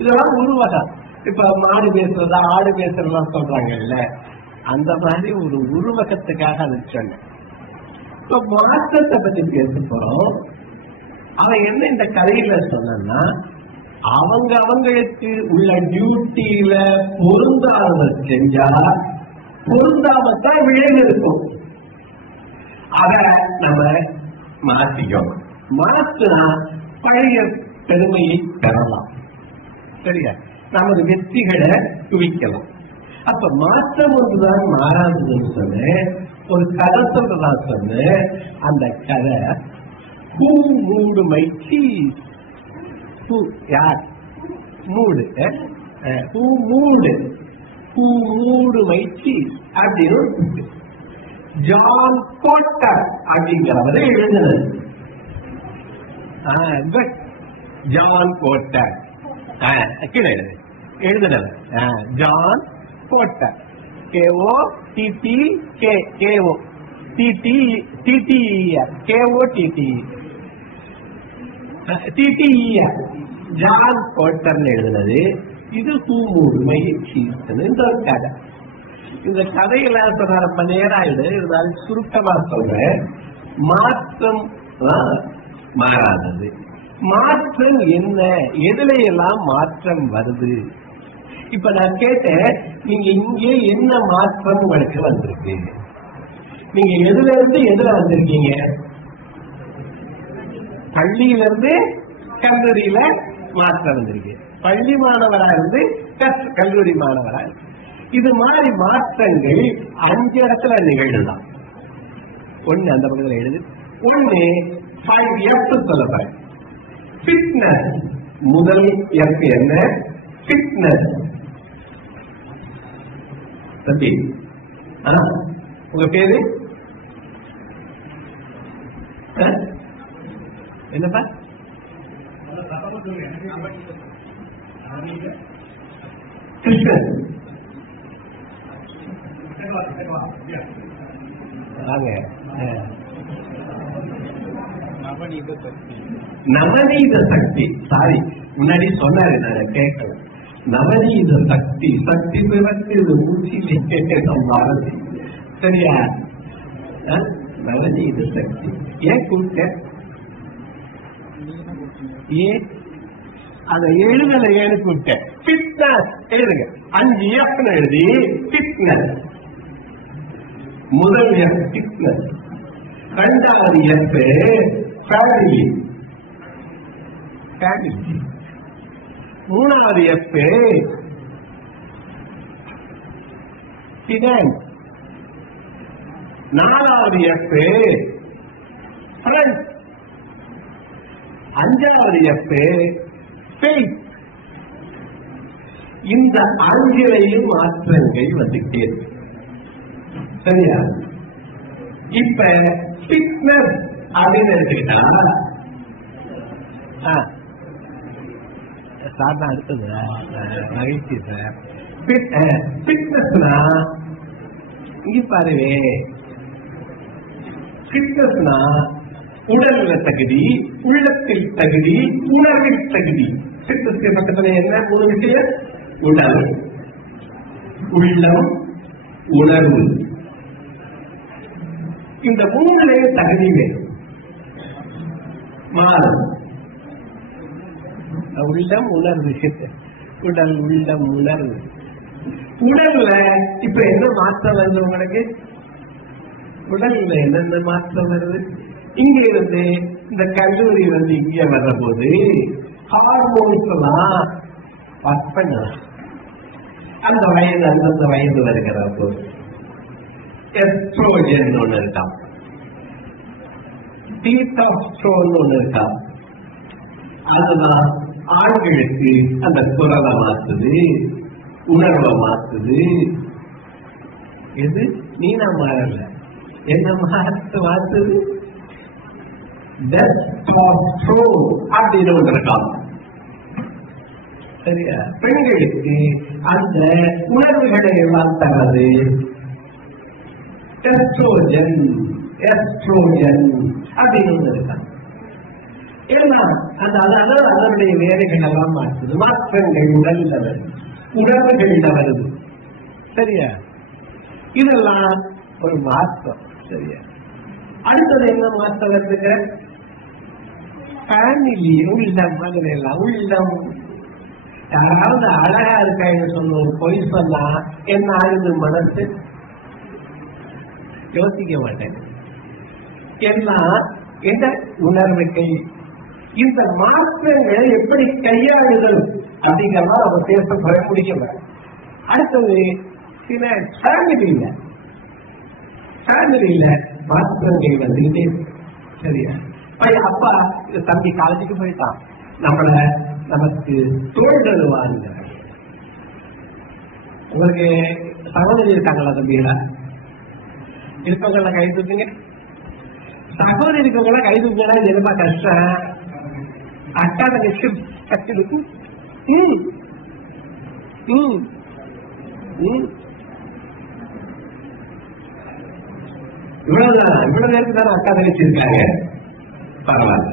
இதெல்லாம் உருவகம். இப்ப மாடு பேசுறதா ஆடு பேசுறதா சொல்றாங்கல்ல, அந்த மாதிரி ஒரு உருவகத்துக்காக அது சொன்னேன். இப்ப மாற்றத்தை பத்தி பேச போறோம். அவன் என்ன இந்த கதையில சொன்னா, அவங்களுக்கு உள்ள டியூட்டியில பொருந்தாத செஞ்சா பொருந்தாமத்தான் விளைவு இருக்கும். அத நம்ம மாற்றிக்கணும். மாற்றினா பழைய பெருமையை பெறலாம். சரியா, நமது வெற்றிகளை குவிக்கலாம். அப்ப மாற்றம் ஒன்றுதான் மாறாததுன்னு சொன்ன ஒரு கதை சொல்றதா சொன்ன, அந்த கதை Who moved my cheese? Who? யார் மூடு? Who moved my cheese? அப்படின்னு ஜான் போட்டர் அப்படிங்கிறவரை எழுதினது. ஜான் போட்டர் கீழே எழுதினது ஜான் போட்டர். ஜான் போட்டர் எழுதினது. இது இந்த கதை. இந்த கதையில ரொம்ப நேரம் ஆயிடு, இருந்தாலும் சுருக்கமா சொல்றேன். மாற்றம் மாறாதது. மாற்றம் என்ன, எதுல எல்லாம் மாற்றம் வருது? இப்ப நான் கேட்டேன், நீங்க இங்கே என்ன மாற்றம் உங்களுக்கு வந்திருக்கு? நீங்க எதுல இருந்து எதுல வந்திருக்கீங்க? பள்ளியில இருந்து கல்லூரியில மாற்றம் வந்திருக்கு. பள்ளி மாணவரா இருந்து கல்லூரி மாணவரா. இது மாதிரி மாற்றங்கள் 5 இடத்துல நிகழ்வுதான். ஒண்ணு அந்த பக்கத்துல எழுது. ஒண்ணு 5F சொல்லப்படுறேன். ஃபிட்னஸ். முதல் F என்ன? ஃபிட்னஸ். சரி, உங்க பேரு என்னப்பா? கிருஷ்ணன். நவநீத சக்தி. சாரி, முன்னாடி சொன்னாரு, நான் கேட்கல. நவநீத சக்தி. சக்தி பிறகு மூச்சிலே பாரதி. சரியா? நவநீத சக்தி. ஏன் கூட்ட? ஏன் அத எழுதல? ஏன்னு கூட்ட? ஃபிட்னஸ் எழுதுங்க. 5F எழுதி ஃபிட்னஸ். முதல் F ஃபிட்னஸ். 2வது F ஃபேமிலி. 3வது F ஃபினான்ஸ். 4வது F ஃப்ரெண்ட்ஸ். 5வது F ஃபெய்த். இந்த 5 மாற்றங்கள் வந்துட்டே இருக்கு. சரியா? இப்ப ஃபிட்னஸ் அப்படின்னு எடுத்துக்கிட்டா சார் தான் அடுத்தது மகிழ்ச்சி சார். ஃபிட்னஸ்னா இங்க பாருவே, ஃபிட்னஸ்னா உடல்நல தகுதி, உள்ளத்தில் தகுதி, உணர்வில் தகுதி. சித்தத்தின் பக்கத்துல என்ன 3 விஷயம்? உடல், உள்ளம், உணர்வு. இந்த 3 தகுதி வேணும். மாறும். உள்ளம், உணர்வு. உடல், உள்ளம், உணர்வு. உடல்ல இப்ப என்ன மாற்றம் வருது உங்களுக்கு? உடல்ல என்னென்ன மாற்றம் வருது? இங்க இருந்து இந்த கல்லூரி இங்க வர்ற போது ஹார்மோன்ஸ் எல்லாம் ஒர்க் பண்ணலாம். அந்த வயது அந்தந்த வயது வருகிற போது எஸ்ட்ரோஜன் ஒண்ணு இருக்கான், டீஸ்டெஸ்டரோன் ஒண்ணு இருக்கான். அதுதான் ஆண்களுக்கு அந்த குரலை மாத்துது, உணர்வை மாத்துது. எது நீனா மாறல, என்ன மாத்துது? அப்படின்னு ஒன்று இருக்காங்க. சரியா? பெண்களுக்கு அந்த உணர்வுகளை எல்லாம் தரது எஸ்ட்ரோஜன், எஸ்ட்ரோஜன் அப்படின்னு ஒன்று இருக்காங்க. ஏன்னா அதனுடைய வேலைகள் எல்லாம் மாற்றுது, மாற்றங்கள் உடல்ல வருது, உணர்வுகள்ல வருது. சரியா? இதெல்லாம் ஒரு மாற்றம். சரியா? அடுத்தது என்ன மாற்றம் வருதுங்க? ஃபேமிலி, உள்ளம். அதுல எல்லாம் உள்ளம். யாராவது அழகா இருக்காங்க சொன்ன ஒரு பொய் சொன்னா என்ன ஆகுது? மனசு யோசிக்க மாட்டேன். எல்லாம் என்ன உணர்வுகள். இந்த மாற்றங்களை எப்படி கையாளுதல் அப்படிங்கிறதா நம்ம பேச பெற முடியல. அடுத்தது சில ஃபேமிலியில மாற்றங்கள் வந்துகிட்டே. சரியா? அப்பா தம்பி காலேஜுக்கு போயிட்டான், நமக்கு தோள்கள் வாங்க. உங்களுக்கு சகோதரி இருக்காங்களா? தம்பிகளா இருக்கவங்கள கை தூக்குங்க. சகோதரி இருக்கவங்கள கை தூக்குங்களா? இது ரொம்ப கஷ்டம். அக்கா தங்கச்சி கஷ்டம். இவ்வளவு நேரத்துக்கு தானே அக்கா தங்கச்சி இருக்காங்க. பரவாயில்ல.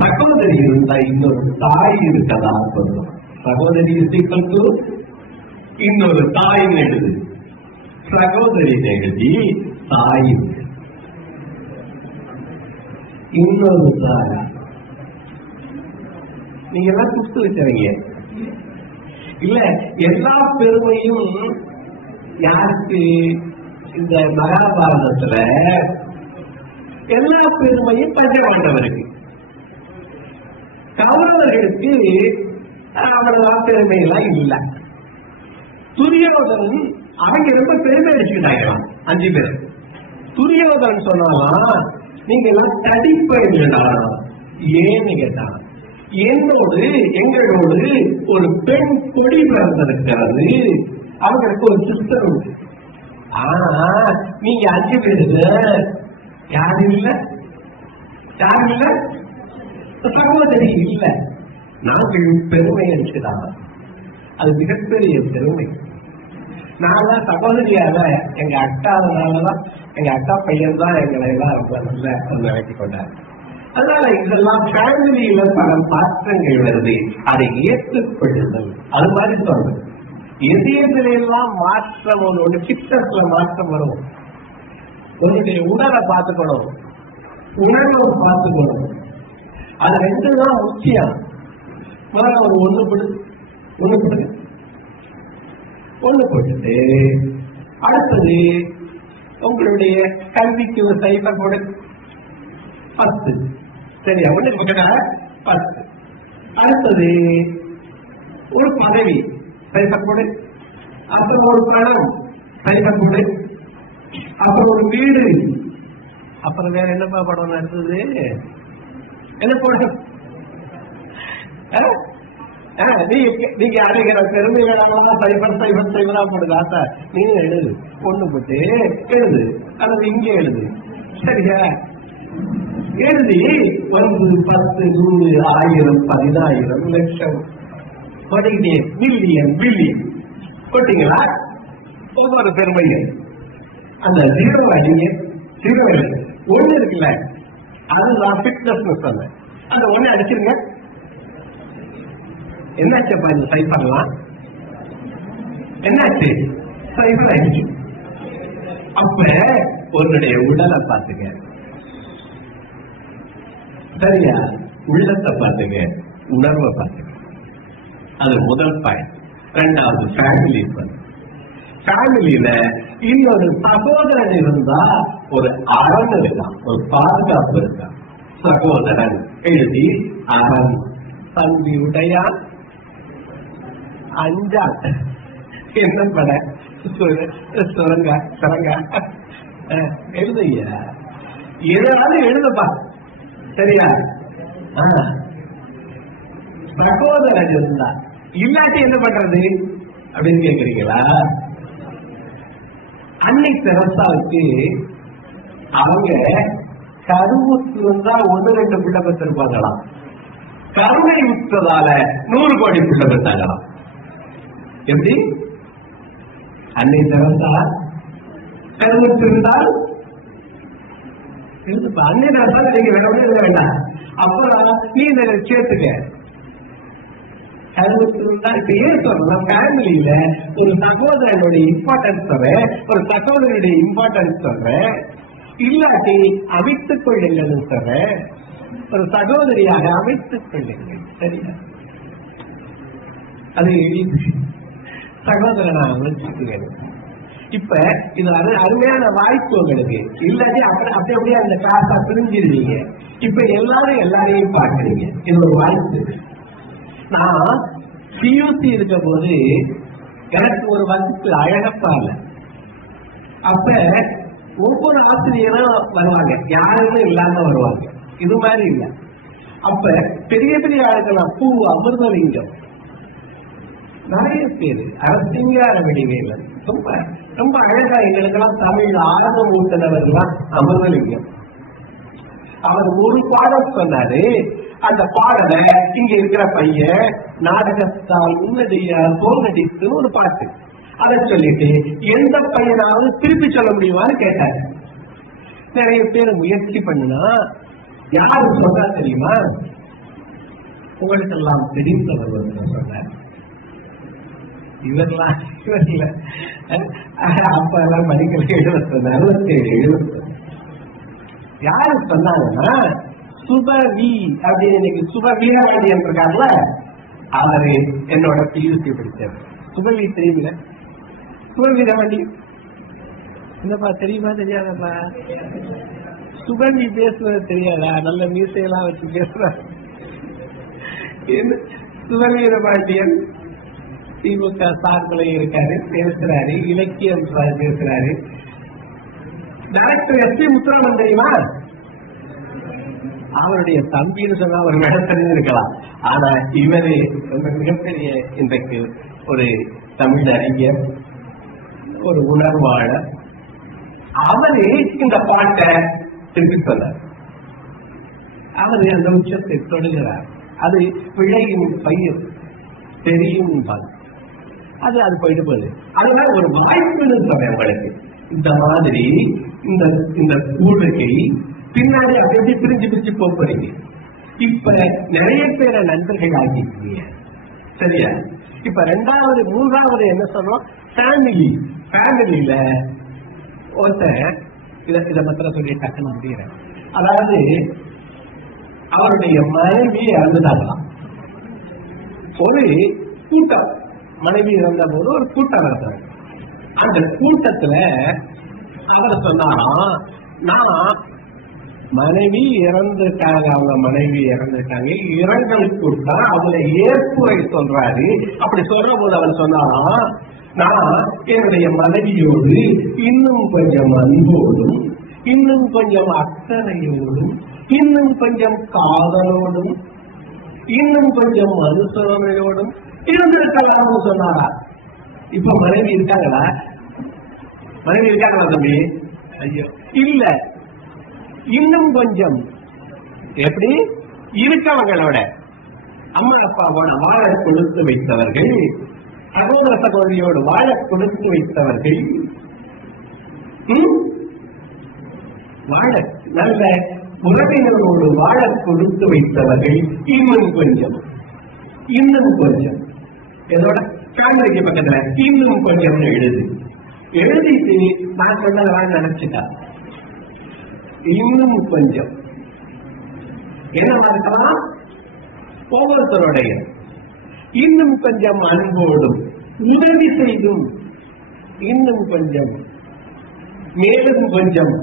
சகோதரி இருந்தா இன்னொரு தாய் இருக்கதா சொல்லும். சகோதரி இன்னொரு தாய் நெடுது, சகோதரி நெடுதி தாய், இன்னொரு தாய். நீங்க எல்லாம் குடுத்து வச்சவங்க இல்ல. எல்லா பெருமையும் யாருக்கு? இந்த மகாபாரதத்துல எல்லா பெருமையும் பஞ்சபாண்டவருக்கு. கௌரவர்களுக்கு அவ்வளவு பெருமையெல்லாம் இல்ல. துரியோதன் அவங்க ரொம்ப பெருமை அடிச்சுக்கிட்டாங்களாம் 5 பேர். துரியோதன் சொன்னாலாம், நீங்க எல்லாம் தடிப்பா. ஏன்னு கேட்டான், எங்களோடு ஒரு பெண் கொடி பிறந்திருக்கிறது, அவங்களுக்கு ஒரு சிஸ்டர் உண்டு. ஆனா நீங்க 5 பேரு யாரு இல்ல, சகோதரி இல்ல. நாங்கள் பெருமை அடிச்சுதான். அது மிகப்பெரிய பெருமை. நான் தான் சகோதரியால எங்க அக்காதனாலதான், எங்க அக்கா பையன் தான் எங்களை எல்லாம் ரொம்ப நல்ல நினைச்சு கொண்டார். அதனால இதெல்லாம் ஃபேமிலியில பல மாற்றங்கள் வருது, அதை ஏற்றுக்கொள்ளுதல். அது மாதிரி சொல்றது. எதிரெல்லாம் மாற்றம் ஒரு சித்தத்துல மாற்றம் வரும். உன்னுடைய உணரை பார்த்துக்கணும், உணர்வை பார்த்துக்கணும். அது 2 தான் முக்கியம். முதல்ல ஒரு ஒண்ணு போட்டுட்டு அடுத்தது உங்களுடைய கல்விக்கு ஒரு சைபர் போடு 10. சரியா? ஒண்ணு 10. அடுத்தது ஒரு பதவி சைபர் போடு, அப்புறம் ஒரு பணம் சைபர் போடு, அப்புறம் ஒரு வீடு, அப்புறம் வேற என்னப்பா படம் நடந்தது? என்ன போட? நீங்க அடைகிற பெருமைகளெல்லாம் சைபரா போடுது. ஆத்தா நீங்க எழுது, பொண்ணு போட்டு எழுது, அல்லது இங்க எழுது. சரியா? எழுதி 1, 10, 100, 1000, 10000, லட்சம் போட்டுக்கிட்டே மில்லியன் பில்லியன் போட்டீங்களா? ஒவ்வொரு பெருமைகள் அந்த 0 அடிங்க. 0 ஒண்ணு இருக்குல்ல, அதுதான் ஃபிட்னஸ் சொன்னேன். அந்த ஒண்ணு அடிச்சிருங்க. என்னாச்சப்பா இது சைஃபர்லாம்? என்னாச்சு? சைஃபர் ஆயிடுச்சு. அப்ப உன்னுடைய உடலை பார்த்துக்க, சரியா? உள்ளத்தை பார்த்துக்க, உணர்வை பார்த்துக்க. அது முதல் பாயிண்ட். ரெண்டாவது ஃபேமிலி. ஃபேமிலியில இன்னொரு சகோதரன் இருந்தா ஒரு அரண் இருக்கான், ஒரு பாதுகாப்பு இருக்கான். சகோதரன் எழுதி அரண். தம்பி உடையான் அஞ்சான். என்ன பட சுரங்க சுரங்க எழுதையா? எதாவது எழுதுப்பா, சரியா? சகோதரன் இருந்தா, இல்லாட்டி என்ன பண்றது அப்படின்னு கேக்குறீங்களா? அன்னை தெரசாவுக்கு அவங்க கருவுக்கு இருந்தா 1-2 பிள்ளை பெற்றிருப்பாங்களாம். கருணை விட்டதால 100 கோடி பிள்ளை பெற்றாங்களாம். எப்படி? அன்னை தெரசா கருவுக்கு இருந்தால் அன்னை தெரசா நீங்க வேண்டாம். அப்புறம் நீ சேர்த்துக்க. ஃபேமிலியில ஒரு சகோதரனுடைய இம்பார்ட்டன்ஸ் சொல்றேன், ஒரு சகோதரனுடைய இம்பார்ட்டன்ஸ் சொல்றேன். இல்லாட்டி அமைத்துக் கொள்ளுங்கள் சொல்றேன், ஒரு சகோதரியாக அமைத்துக் கொள்ளுங்கள், சரியா? அது சகோதரனா வச்சுக்கிறேன். இப்ப இது அருமையான வாய்ப்பு உங்களுக்கு. இல்லாட்டி அப்படி அப்படியே அந்த கிளாஸா பிரிஞ்சிருவீங்க. இப்ப எல்லாரையும் பாக்குறீங்க. இது ஒரு வாய்ப்பு. நான் பியூசி இருக்க போது எனக்கு ஒரு வகுப்பு அழகப்பா இல்ல. அப்ப ஒவ்வொரு ஆசிரியரும் வருவாங்க, யாருமே இல்லாம வருவாங்க. இது மாதிரி இல்ல. அப்ப பெரிய பெரிய ஆளுங்களாம், பூ அமிர்தலிங்கம், நிறைய பேரு, அரசிங்கார வடிவேலன், ரொம்ப ரொம்ப அழகா எங்களுக்கெல்லாம் தமிழ் ஆர்வம் ஊட்டினவர்கள்லாம் அமிர்தலிங்கம். அவர் ஒரு பாடம் சொன்னாரு. அந்த பாடலை இங்க இருக்கிற பையன் நாடகத்தால் உன்னதிய போனடித்து ஒரு பாட்டு, அதை சொல்லிட்டு எந்த பையனாவது திருப்பி சொல்ல முடியுமான்னு கேட்டாரு. நிறைய பேர் முயற்சி பண்ணுனா யாரு சொன்னா தெரியுமா? உங்களுக்கு எல்லாம் தெரிந்தவர் சொன்னார். இவர் இல்ல, அப்ப எல்லாம் படிக்கல. 77, 67 யாரு சொன்னாங்கன்னா சுபவி அப்படின்னு. இன்னைக்கு சுப வீரவாண்டியன் இருக்காருல்ல, அவரு என்னோட பியூசி படித்தார். சுபவி தெரியுமில்ல? சுப வீரவாண்டி என்னப்பா தெரியுமா தெரியாதப்பா? சுபவி பேசுறது தெரியாதா? நல்ல மீசையெல்லாம் வச்சு பேசுறாரு. சுப வீரபாண்டியன் திமுக சார்பில் இருக்காரு, பேசுறாரு, இலக்கியம் பேசுறாரு. டைரக்டர் SP முத்துராமன் தெரியுமா? அவருடைய தம்பின்னு சொன்னா ஒரு இடத்துல இருக்கலாம். ஆனா இவரு மிகப்பெரிய இன்றைக்கு ஒரு தமிழ் அறிஞர், ஒரு உணர்வாளர். அவரு இந்த பாட்டை திருப்பி சொன்னார். அவரு அந்த உச்சத்தை தொடுகிறார். அது பிழையும் பையும் தெரியும், அது அது போயிட்டு போகுது. அதனால ஒரு வாய்ப்புன்னு சொல்றேன் உங்களுக்கு. இந்த மாதிரி இந்த கூடுகை பின்னாடி அப்படி பிரிஞ்சு போறீங்க. இப்ப நிறைய பேரை நண்பர்கள் ஆகிருக்கீங்க, சரியா? இப்ப 2வது 3வது என்ன சொல்றோம்? ஃபேமிலியில ஒருத்தர் இத பத்திர சொல்லி டக்குன்னு முடிகிறேன். அதாவது அவருடைய மனைவி இறந்துட்டாங்களாம். ஒரு கூட்டம், மனைவி இறந்த போது ஒரு கூட்டம் நடத்தாங்க. அந்த கூட்டத்துல அவர் சொன்னாராம், நான் மனைவி இறந்துட்டாங்க, அவங்க மனைவி இறந்துட்டாங்க, இரங்கல் கூட்டம், அதுல ஏற்புரை சொல்றாரு. அப்படி சொல்ற போது அவர் சொன்னாராம், நான் என்னுடைய மனைவியோடு இன்னும் கொஞ்சம் அன்போடும், இன்னும் கொஞ்சம் அக்கறையோடும், இன்னும் கொஞ்சம் காதலோடும், இன்னும் கொஞ்சம் அனுசரணையோடும் இருந்திருக்கலாம்னு சொன்னாரா? இப்ப மனைவி இருக்காங்களா? மனைவி இருக்காங்களா தம்பி? ஐயோ இல்ல, இன்னும் கொஞ்சம் எப்படி இருக்கவங்களோட அம்மா அப்பாவோட வாழ கொடுத்து வைத்தவர்கள், சகோதர சகோதரியோடு வாழ கொடுத்து வைத்தவர்கள், வாழ நல்ல உறவினரோடு வாழ கொடுத்து வைத்தவர்கள் இன்னும் கொஞ்சம் இதோட ஃபேமிலிக்கு பக்கத்துல இன்னும் கொஞ்சம் எழுதிட்டு நான் சொன்னதான் நினைச்சுட்டா இன்னும் கொஞ்சம் என்னமா இருக்கலாம் ஒவ்வொருத்தருடைய இன்னும் கொஞ்சம் அன்போடும் உதவி செய்தும் இன்னும் கொஞ்சம் மேலும் கொஞ்சம்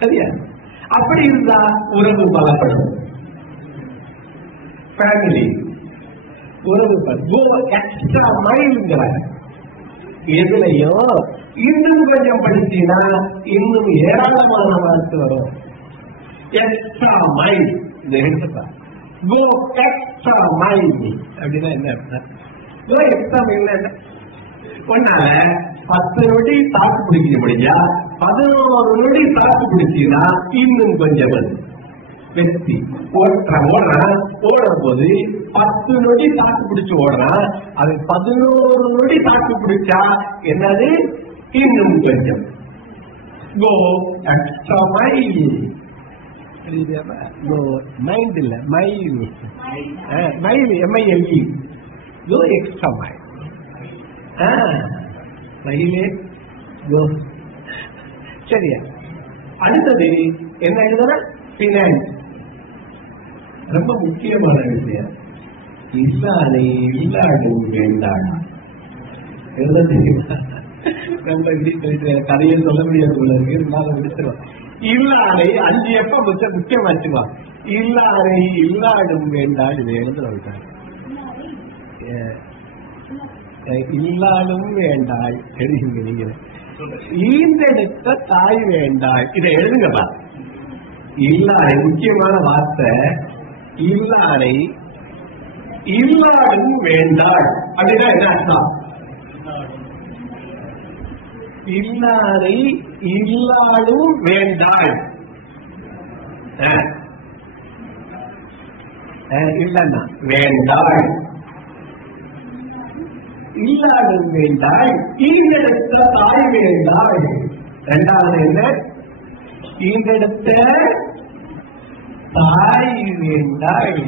சரியா அப்படி இருந்தா உறவு பலப்படும் ஃபேமிலி உறவு எக்ஸ்ட்ரா மைல்ங்கிறாங்க எதுலையோ இன்னும் கொஞ்சம் படிச்சீங்கன்னா இன்னும் ஏராளமான மார்க் வரும் எக்ஸ்ட்ரா மைல் இந்த எடுத்துப்பா கோ எக்ஸ்ட்ரா மைல் அப்படின்னா என்ன அர்த்தம் கோ எக்ஸ்ட்ரா மைல் என்ன ஒன்னால 10 நொடி தாக்கு பிடிக்க முடியா 11 நொடி தாக்கு பிடிச்சீங்கன்னா இன்னும் கொஞ்சம் வெற்றி ஓடும் போது 10 நொடி தாக்கு பிடிச்சு ஓடுறான் அது 11 நொடி தாக்கு பிடிச்சா என்னது இன்னும் கொஞ்சம் கோ எக்ஸ்ட்ரா மைல் மைண்ட் இல்ல மைல் MILE கோ எக்ஸ்ட்ரா மைல் மயிலே கோ சரியா அடுத்தது என்ன எழுதுற பினான்ஸ் ரொம்ப முக்கியமான விஷயம் இல்லாதை இல்லாடும் வேண்டாம் ரொம்ப கதையை சொல்ல முடியாது முடிச்சிருவான் இல்லாதை 5 எப்ப முக்கியம் வச்சுக்குவான் இல்லாதை இல்லாடும் வேண்டாம் இதை எழுதுறாங்க இல்லாலும் வேண்டாய் எழுதுங்க நீங்க ஈந்தெடுத்த தாய் வேண்டாய் இதை எழுதுங்கப்பா இல்லாரை முக்கியமான வார்த்தை இல்லாரை இல்லாடும் வேண்டாய் அப்படின்னா என்ன அர்த்தம் இல்லாரை இல்லாடும் வேண்டாய் இல்லன்னா வேண்டாய் இல்லாடும் வேண்டாய் ஈந்தெடுத்த தாய் வேண்டாய் இரண்டாவது என்ன ஈந்தெடுத்த தாய் வேண்டாய்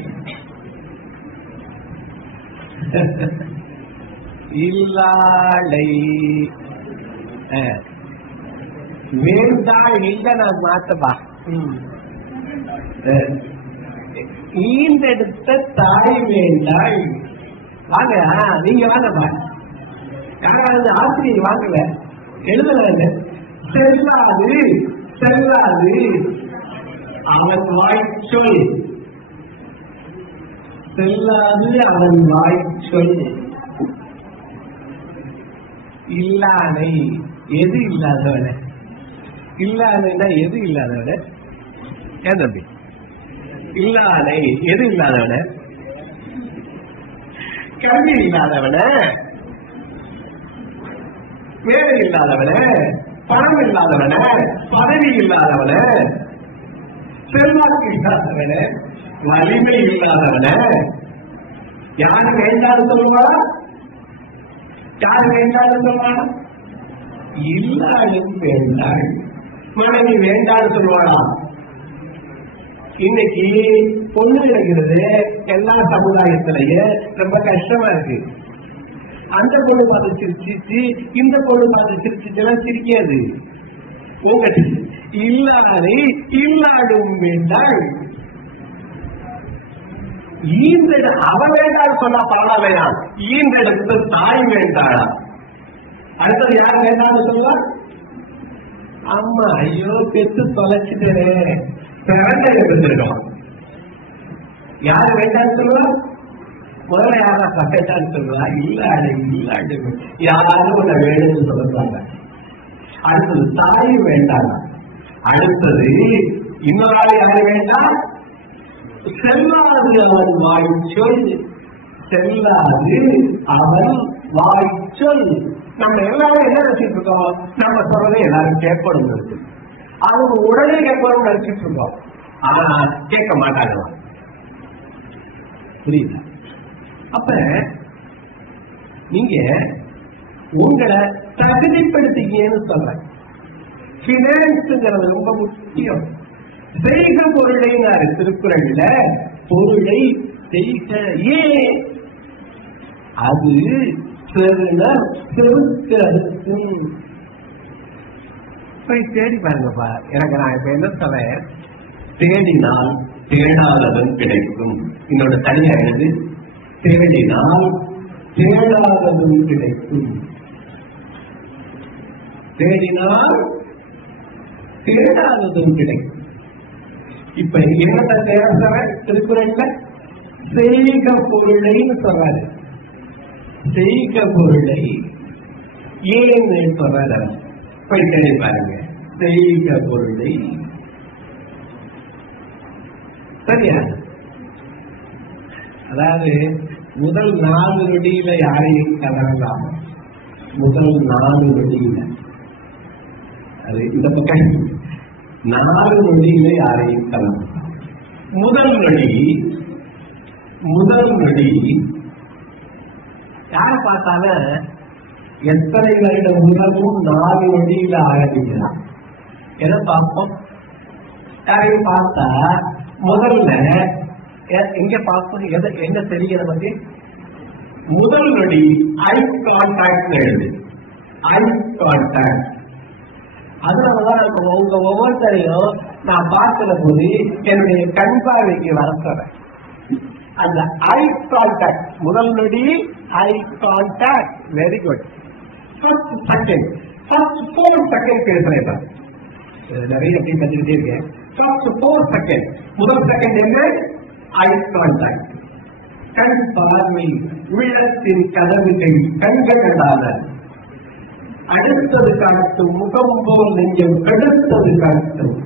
இல்லாளை வேண்டாய் இல்ல நான் மாத்தப்பா ஈந்தெடுத்த தாய் வேண்டாய் வாங்க நீங்க வாங்கப்பா யாராவது ஆசிரியர் வாங்கல எழுதல செல்லாது செல்லாது அவன் வாய்ச்சொல் செல்லாது அவன் வாய்ச்சொல் இல்லானை எது இல்லாதவன இல்லாதனா எது இல்லாதவன ஏன் தம்பி இல்லானை எது இல்லாதவன கல்வி இல்லாதவன வேலை இல்லாதவன பணம் இல்லாதவன பதவி இல்லாதவன செல்வாக்கு இல்லாதவன வலிமை இல்லாதவன யாரு வேண்டாம் சொல்லுவா யாரு வேண்டாம் சொல்லுவா இல்லாடும் வேண்டாள் மனைவி வேண்டாம் சொல்லுவாளா இன்னைக்கு பொண்ணு கிடைக்கிறது எல்லா சமுதாயத்திலையும் ரொம்ப கஷ்டமா இருக்கு அந்த பொண்ணு பார்த்து சிரிச்சிச்சு இந்த பொண்ணு பார்த்து சிரிச்சிச்சுலாம் சிரிக்காது இல்லாதை இல்லாடும் வேண்டாள் அவன் வேண்டாம் சொன்னா பரவாயில்லையா ஈந்தெடுத்து தாய் வேண்டாளா அடுத்தது யார் வேண்டாம்னு சொல்லுவா அம்மா ஐயோ பெத்து தொலைச்சிட்டே பிறந்த எடுத்திருக்கோம் யாரு வேண்டாம்னு சொல்லுவா முதல்ல யாரா பக்கத்தான்னு சொல்லுவா இல்லாடு இல்லாடு யாரும் உன்னை வேணும்னு சொல்லுறாங்க அடுத்தது தாய் வேண்டாம் அடுத்தது இன்னொரு ஆள் யாரு வேண்டாம் செல்லாது அவன் வாய்ச்சொல் செல்லாது அவன் வாய்ச்சொல் நம்ம எல்லாரும் என்ன நினைச்சிட்டு இருக்கோம் நம்ம சொல்றதை எல்லாரும் கேட்கணும் இருக்கு அவங்க உடனே கேட்கணும் நினைச்சிட்டு இருக்கோம் ஆனா கேட்க மாட்டாங்க புரியுதா அப்ப நீங்க உங்களை தகுதிப்படுத்திக்கன்னு சொல்றேன் பினான்ஸ்ங்கிறது ரொம்ப முக்கியம் செய்க பொருளைனாரு திருக்குறள்ல. பொருளை செய்க. ஏன்? அது பெருணர் செருக்கருக்கும். போய் தேடி பாருங்கப்பா. எனக்கு நான் இப்ப என்ன சொல்றேன், தேடினால் தேடாதவன் கிடைக்கும். என்னோட தனியா எழுது, தேடினால் தேடாதவன் கிடைக்கும். தேடினால் தேடாததும் கிடைக்கும். இப்ப என்ன தேடுற திருக்குறள்ல செய்க பொருளைன்னு சொல்றாரு. செய்க பொருளை ஏன்னு சொல்றாரு. போய் தேடி பாருங்க. செய்க பொருளை. சரியா? அதாவது முதல் 4 நொடியில யாரையும் கலரலாம். முதல் 4 நொடியில, அது இந்த பக்கம் 4 நொடியில யாரையும் கலரலாம். முதல் நொடி யார பார்த்தாலும் எத்தனை வருட முதலும் 4 நொடியில ஆரம்பிக்கலாம். எதை பார்ப்போம்? யாரையும் பார்த்தா முதல்ல எங்க பார்ப்போம்? என்ன தெரிகிற பத்தி முதல் நொடி ஐ கான்டாக்ட் எழுது. Eye contact. அதனாலதான் உங்க ஒவ்வொருத்தரையும் நான் பார்க்கிற போது என்னுடைய கண் பார்வைக்கு வர சொல்றேன். அந்த ஐ கான்டாக்ட் முதல் நொடி eye contact. Very good. First second, first 4 second பேசுறேன். நிறைய எப்படி கத்துக்கிட்டே இருக்கேன். First 4 second. முதல் செகண்ட் என்ன? Eye contact. கண் பார்வை. உள்ளத்தின் கதவுகள் கண்கள் கண்டாத. அடுத்தது காட்டும் முகம் போல் நெஞ்சம் கடுத்தது காட்டும்.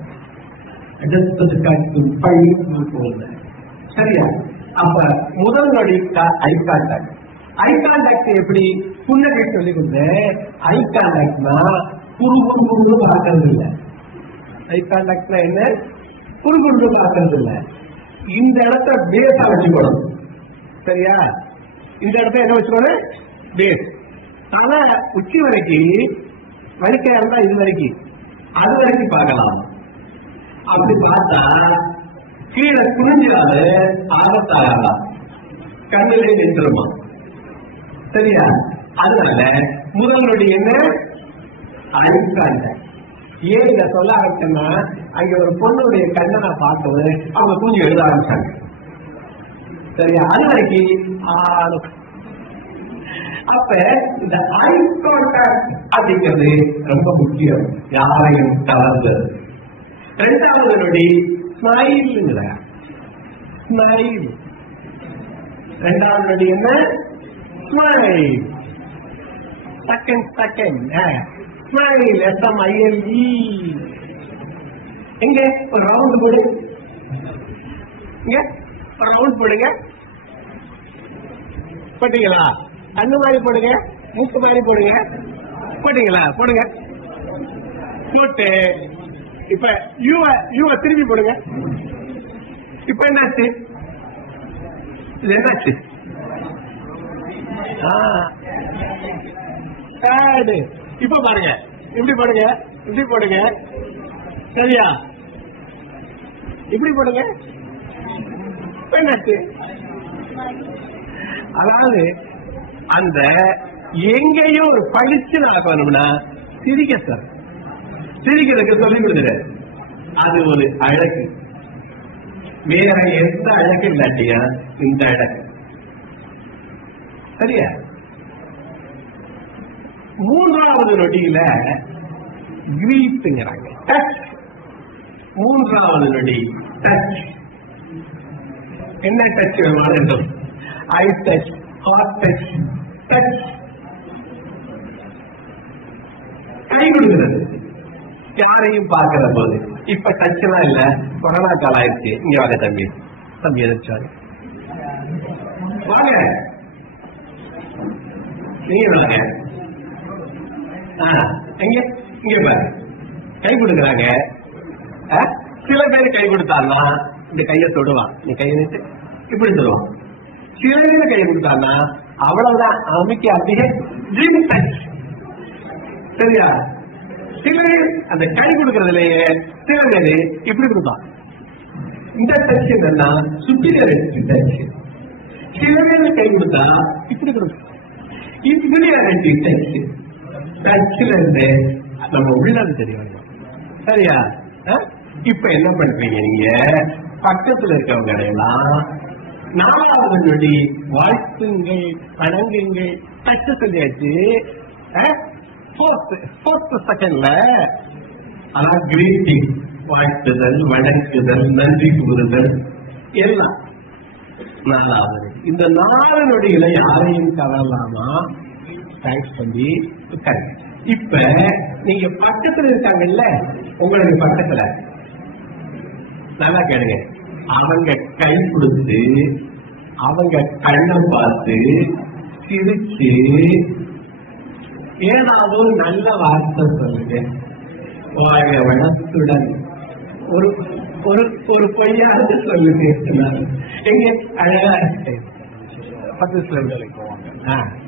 அடுத்தது காட்டும் பழிப்பு போல. சரியா? அப்ப முதல் நொடி ஐ கான்டாக்ட். ஐ கான்டாக்ட் எப்படி? புன்னகை சொல்லி கொடுத்தேன். ஐ கான்டாக்ட்னா குறுகுறு பார்க்கறது இல்லை. ஐ கான்டாக்ட்னா என்ன? குறுகுறு பார்க்கறது இல்லை. இந்த இடத்த பேஸா வச்சுக்கணும். சரியா? இந்த இடத்த என்ன வச்சுக்கணும்? பேஸ். ஆனா உச்சி வரைக்கும் வலிக்கையா இருந்தா இது வரைக்கும் அது வரைக்கும் பார்க்கலாம். அப்படி பார்த்தா கீழே குனிஞ்சாத ஆபத்தாகலாம், கண்ணிலே நின்றுமா. சரியா? அதனால முதல் நொடி என்ன? Eye contact. ஏன் இத சொல்ல ஆரம்பிச்சேன்னா, அங்க ஒரு பொண்ணுடைய கண்ணை நான் பார்த்தது அவங்க கொஞ்சம் எழுத ஆரம்பிச்சாங்க. சரியா? அது வரைக்கும் அப்ப இந்த ஐ கான்டாக்ட் அப்படிங்கிறது ரொம்ப முக்கியம். யாரையும் கலந்தது. 2வது நொடி ஸ்மைல். ஸ்மைல். 2வது நொடி என்ன? ஸ்மைல். Second smile. SMILE. எங்க ஒரு ரவுண்ட் போடு. இங்க ஒரு ரவுண்ட் போடுங்க. போட்டீங்களா? கண்ணு மாதிரி போடுங்க, மூக்கு மாதிரி போடுங்க. போட்டீங்களா? போடுங்க. போட்டு இப்ப யூ திரும்பி போடுங்க. இப்ப என்னாச்சு? இது என்னாச்சு? இப்ப பாருங்க. இப்படி போடுங்க, இப்படி போடுங்க. சரியா? இப்படி போடுங்க. இப்ப என்னாச்சு? அதாவது அந்த எங்கேயும் ஒரு பழிச்சு ஆகணும்னா சிரிக்க சார். சிரிக்கிறதுக்கு சொல்லி கொடுக்குற. அது ஒரு அழகு. வேற எந்த அழகு இல்லாட்டியா இந்த அழகு. சரியா? 3வது நொடியில கிரீட்டுங்கிறாங்க. டச். 3வது நொடி டச். என்ன டச் வேண்டும்? Eye touch, heart touch, touch. கை கொடுக்கிறது யாரையும் பார்க்கிற போது. இப்ப டச் எல்லாம் இல்ல, கொரோனா காலம் ஆயிடுச்சு. இங்க வாங்க தம்பி. தம்பி எதிர்ச்சாரு வாங்க, நீங்க வாங்க. எங்க இங்க பாரு, கை கொடுக்குறாங்க. சில பேர் கை கொடுத்தான்னா இந்த கையை தொடுவான். நீ கையை நிட்டு இப்படி தொடுவான். சில பேர் கை கொடுத்தான்னா அவ்வளவுதான், அமைக்க அப்படியே ட்ரீம் டச். சரியா? சில பேர் அந்த கை கொடுக்கறதுலயே சில பேர் இப்படி கொடுப்பான். இந்த டச் என்னன்னா சுப்பீரியாரிட்டி டச். சில பேர் கை கொடுத்தா இப்படி கொடுக்கும், இன்ஃபீரியாரிட்டி டச். டச்ல இருந்து நம்ம உள்ளது தெரியும். சரியா? இப்ப என்ன பண்றீங்க, நீங்க பக்கத்துல இருக்கவங்க எல்லாம் 4வது நொடி வாழ்த்துங்கள், வணங்குங்கள், டச் சொல்லியாச்சு. 4th செகண்ட்ல அதான் கிரீட்டிங், வாழ்த்துதல், வணங்குதல், நன்றி கூறுதல் எல்லாம் 4வது. இந்த 4 நொடியில யாரையும் கவரலாமா? தேங்க்ஸ் பண்ணி உட்காரு. இப்ப நீங்க பக்கத்துல இருக்காங்கல்ல, உங்களுக்கு பக்கத்துல நல்லா கேளுங்க, அவங்க கை கொடுத்து அவங்க கண்ணை பார்த்து சிரிச்சு ஏதாவது ஒரு நல்ல வார்த்தை சொல்லுங்க. வாழ்க வளத்துடன் ஒரு ஒரு ஒரு பொய்யாவது சொல்லுங்க. எங்க அழகா 10 நிமிஷம் போவாங்க,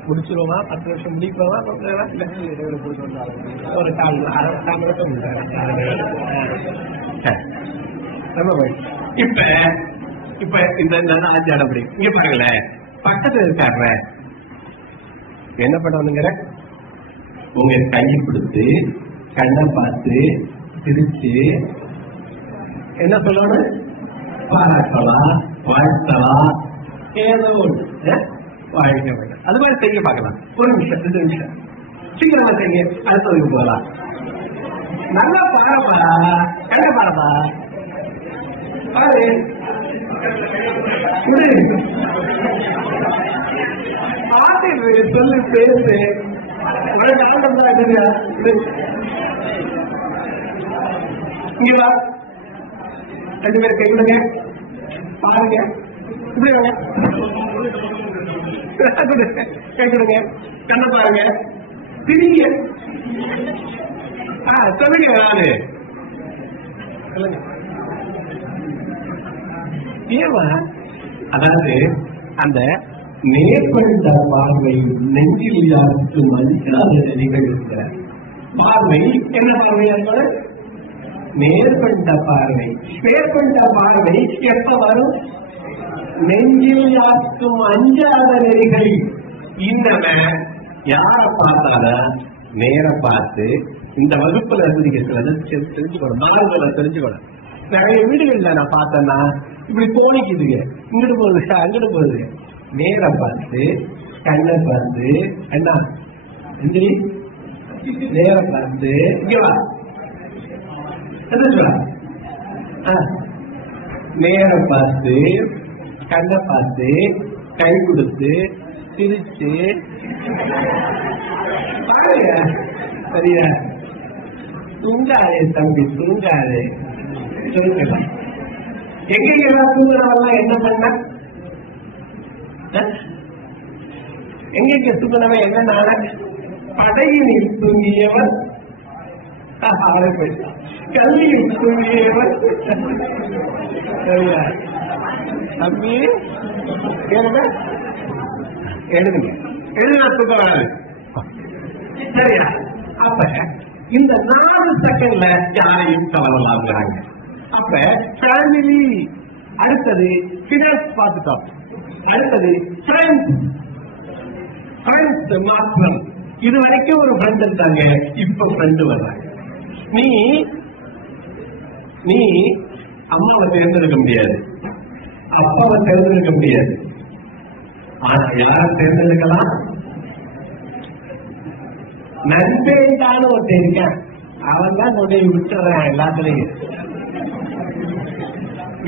முடிச்சிருவோமா? 10 நிமிஷம் முடிப்போமா? ஒரு 1/4 இப்ப இந்த ஆச்சாரப்படி இங்க பாருங்கள, பக்கத்துல இருக்காரு என்ன பண்ணுவானுங்கிற, உங்க கையை கொடுத்து கண்ணை பார்த்து சிரிச்சு என்ன சொல்லணும்? பாராட்டலாம், வாழ்த்தலாம், ஏதோ ஒன்று வாழ்க்கை வேண்டாம். அது மாதிரி செய்ய பார்க்கலாம். 1 நிமிஷம் 2 நிமிஷம் சீக்கிரமா செய்ய, அடுத்ததுக்கு போகலாம். நல்லா பாருப்பா, கண்ணை பாருப்பா, பாரு சொல்லு, பேசு. இங்க 2 பேரும் கை விடுங்க, பாருங்க, கை கொடுங்க, கண்ண பாருங்க, திரிங்க. சொல்லுங்க, நானு சொல்லுங்க. ஏவா அதாவது அந்த நேர்கொண்ட பார்வை நெஞ்சில் யாருக்கும் மதிக்காத நிகழ்கிற பார்வை என்ன பார்வையா? நேர்கொண்ட பார்வை. நேர்கொண்ட பார்வை எப்ப வரும்? நெஞ்சில் யாருக்கும் அஞ்சாத நெறிகள். இந்த யார பார்த்தாலும் நேர பார்த்து இந்த வகுப்புல இருந்து நீங்க தெரிஞ்சுக்கணும், நாள்களை தெரிஞ்சுக்கணும். நிறைய வீடுகள்ல நான் பார்த்தேன்னா இப்படி தோணிக்குதுங்க, இங்கிட்டு போகுது அங்கிட்டு போகுது. நேர பார்த்து கண்ணை பார்த்து என்ன எந்திரி, நேர பார்த்து இங்கவா நேர பார்த்து கண்ணை பார்த்து கை கொடுத்து சிரிச்சு பாருங்க. சரியா? தூங்காதே தம்பி, தூங்காதே. எங்கெல்லாம் தூங்குறவெல்லாம் என்ன பண்ண, எங்க தூங்குனவன் என்ன நாள படையினில் தூங்கியவன் கல்வியில் தூங்கியவன். தம்பி எழுதுங்க, எழுதுனா தூக்கம் வராது. சரியா? அப்ப இந்த 4 செகண்ட்ல யாரையும் கவரலாம்ங்கிறாங்க. அப்ப ஃபேமிலி, அடுத்தது ஃபினான்ஸ் பார்த்துட்டோம், அடுத்தது ஃப்ரெண்ட்ஸ் மாத்திரம். இது வரைக்கும் ஒரு ஃப்ரெண்ட் இருந்தாங்க, இப்ப ஃப்ரெண்டு வர்றாங்க. நீ அம்மாவை தேர்ந்தெடுக்க முடியாது, அப்பாவை தேர்ந்தெடுக்க முடியாது, ஆனா யார தேர்ந்தெடுக்கலாம்? நண்பேண்டான ஒருத்தர் இருக்கான், அவன் தான் கொண்டு விட்டுறான் எல்லாத்துலயும்.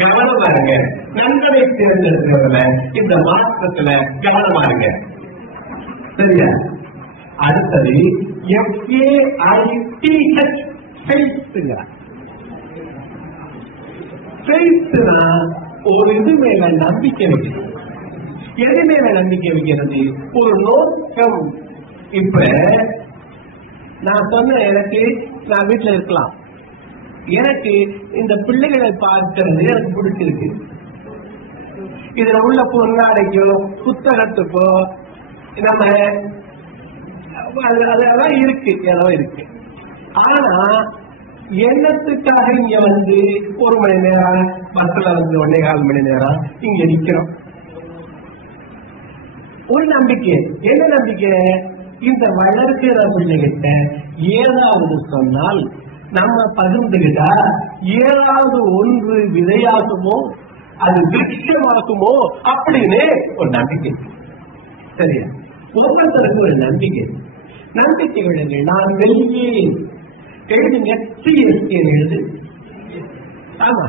கவனமா இருங்க, நண்பனை தேர்ந்தெடுக்கிறதுல இந்த மாற்றத்துல கவனமா இருங்க. சரியா? அடுத்தது ஒரு இது மேல நம்பிக்கை வைக்கணும். எது மேல நம்பிக்கை வைக்கிறது? ஒரு நோக்கம். இப்ப நான் சொன்ன, எனக்கு நான் வீட்டுல இருக்கலாம், எனக்கு இந்த பிள்ளைகளை பார்க்கிறது எனக்கு பிடிச்சிருக்கு. இதுல உள்ள பொருளாடைக்கோ புத்தகத்துக்கோ நம்ம அதெல்லாம் இருக்கு, ஏதோ இருக்கு. ஆனா என்னத்துக்காக இங்க வந்து 1 மணி நேரம் பஸ்ல வந்து 1.25 மணி நேரம் இங்க நிக்கிறோம்? ஒரு நம்பிக்கை. என்ன நம்பிக்கை? இந்த வளர்க்கிற பிள்ளைகிட்ட ஏதாவது சொன்னால் நம்ம பகிர்ந்துகிட்டா ஏதாவது ஒன்று விதையாகுமோ, அது விருட்சமாகுமோ அப்படின்னு ஒரு நம்பிக்கை. சரியா? ஒவ்வொருத்தருக்கு ஒரு நம்பிக்கை. நம்பிக்கைகள் நான் வெளியே எழுதுங்க, சிஎஸ்கே எழுது. ஆமா,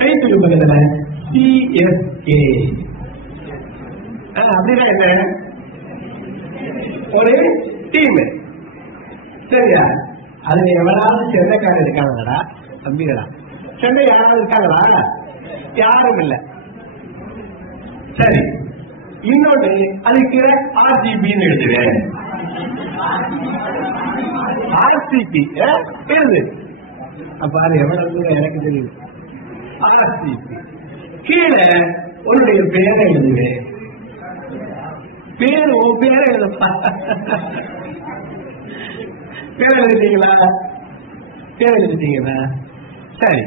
கைத்தொழு பக்கத்துல சிஎஸ்கே அப்படின்னா என்ன? ஒரு டீம். சரியா? அதுல எவ்வளவு சென்னைக்காரர் இருக்காங்களா தம்பிகளா? சென்னை யாராவது இருக்காங்களா? யாரும் இல்ல. சரி, இன்னொன்னு அதுக்கு ஆர்ஜிபின்னு எழுதுவேன். ஆர்சிபி எழுது. அப்ப அது எவ்வளவு எனக்கு தெரியும். ஆர்சிபி கீழே உன்னுடைய பேரை எழுதுவேன். பேரு பேரை எழுதப்பா. பேர் எழுதிட்டீங்களா? பேர் எழுதிட்டீங்களா? சரி,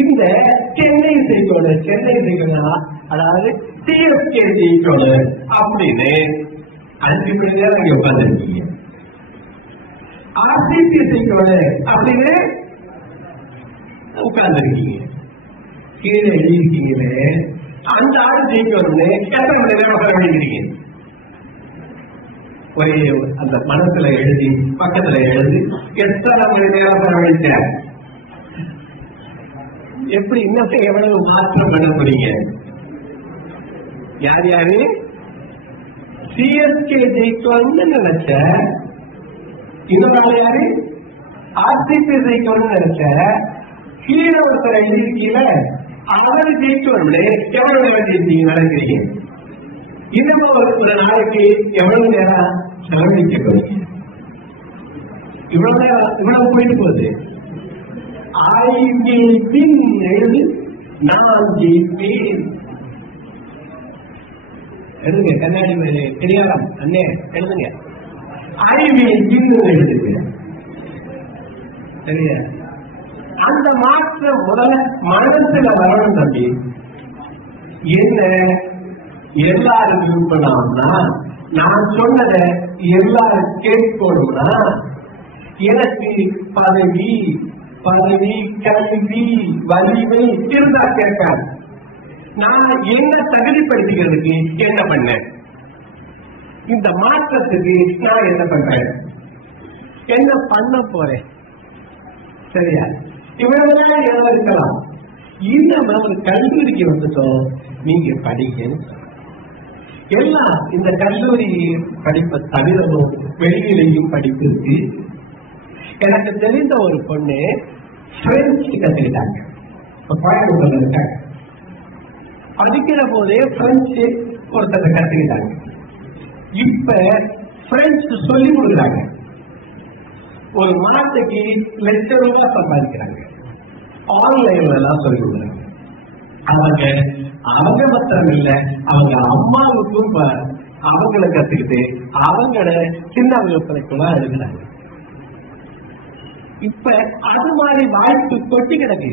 இந்த சென்னை செய்யணும், சென்னை செய்யணும், அதாவது சிஎஸ்கே செய்யணும் அப்படின்னு 5 மணி நேரம் இங்க உட்கார்ந்துருக்கீங்க. ஆர்சிபி செய்யணும் அப்படின்னு உட்கார்ந்துருக்கீங்க. கீழே எழுதிருக்கீங்களே, அந்த ஆடு ஜெயிக்கணும்னு எத்தனை மணி நேரம் எழுதிக்கிறீங்க? ஒரே அந்த மனசுல எழுதி பக்கத்துல எழுதி எத்தனை மணி நேரம் செலவழிக்க? எப்படி இன்னும் எவ்வளவு மாற்றம் பண்ண போறீங்க? யார் யாரு சிஎஸ்கே ஜெயிக்கணும்னு நினைச்ச, இன்னொரு ஆள் யாரு ஆர்சிபி ஜெயிக்கணும்னு நினைச்ச, கீழே ஒருத்தர் எழுதிருக்கீங்கள அவரு ஜெயிக்கணும்னு எவ்வளவு வேண்டியிருக்கீங்க நினைக்கிறீங்க? இன்னும் ஒரு நாளைக்கு எவ்வளவு நேரம் செலவழிக்க போறீங்க? இவ்வளவு நேரம் இவ்வளவு போயிட்டு போகுது. எழுது, நான் ஜெயிப்பேன் எழுதுங்க. கண்ணாடி தெரியாதம் அண்ணே எழுதுங்க. எழுதுங்க. சரியா? அந்த மாற்றம் முதல்ல மனசுல வரணும் தம்பி. என்ன எல்லாரும் விரும்பலாம்னா, நான் சொன்னதை எல்லாரும் கேட்கணும்னா, எனக்கு பதவி பதவி கல்வி வலிமை இருந்தா கேட்காது. நான் என்ன தகுதிப்படுத்திக்கிறதுக்கு என்ன பண்ணேன்? இந்த மாற்றத்துக்கு நான் என்ன பண்றேன்? என்ன பண்ண போறேன்? சரியா? இவரெல்லாம் எல்லாம் இருக்கலாம். இன்னும் நம்ம கல்லூரிக்கு வந்துட்டோம், நீங்க படிக்கணும். எல்லாம் இந்த கல்லூரி படிப்பை தவிரவும் வெளியிலையும் படிப்பு இருக்கு. எனக்கு தெரிந்த ஒரு பொண்ணு பிரெஞ்சு கத்துக்கிட்டாங்க. கோயம்புத்தூர்ல இருக்காங்க. படிக்கிற போதே பிரெஞ்சு ஒருத்தரை கத்துக்கிட்டாங்க. இப்ப பிரெஞ்சு சொல்லி கொடுக்குறாங்க. ஒரு மாதத்துக்கு ₹1,00,000 சம்பாதிக்கிறாங்க. ஆன்லைன்ல எல்லாம் சொல்லி கொடுக்குறாங்க. அவங்க மாத்திரம் இல்ல, அவங்க அம்மாவுக்கும் அவங்களை கத்துக்கிட்டு அவங்கள சின்ன வகுப்புக்குலாம் எழுதுறாங்க. இப்ப அது மாதிரி வாய்ப்பு கொட்டி கிடக்கு.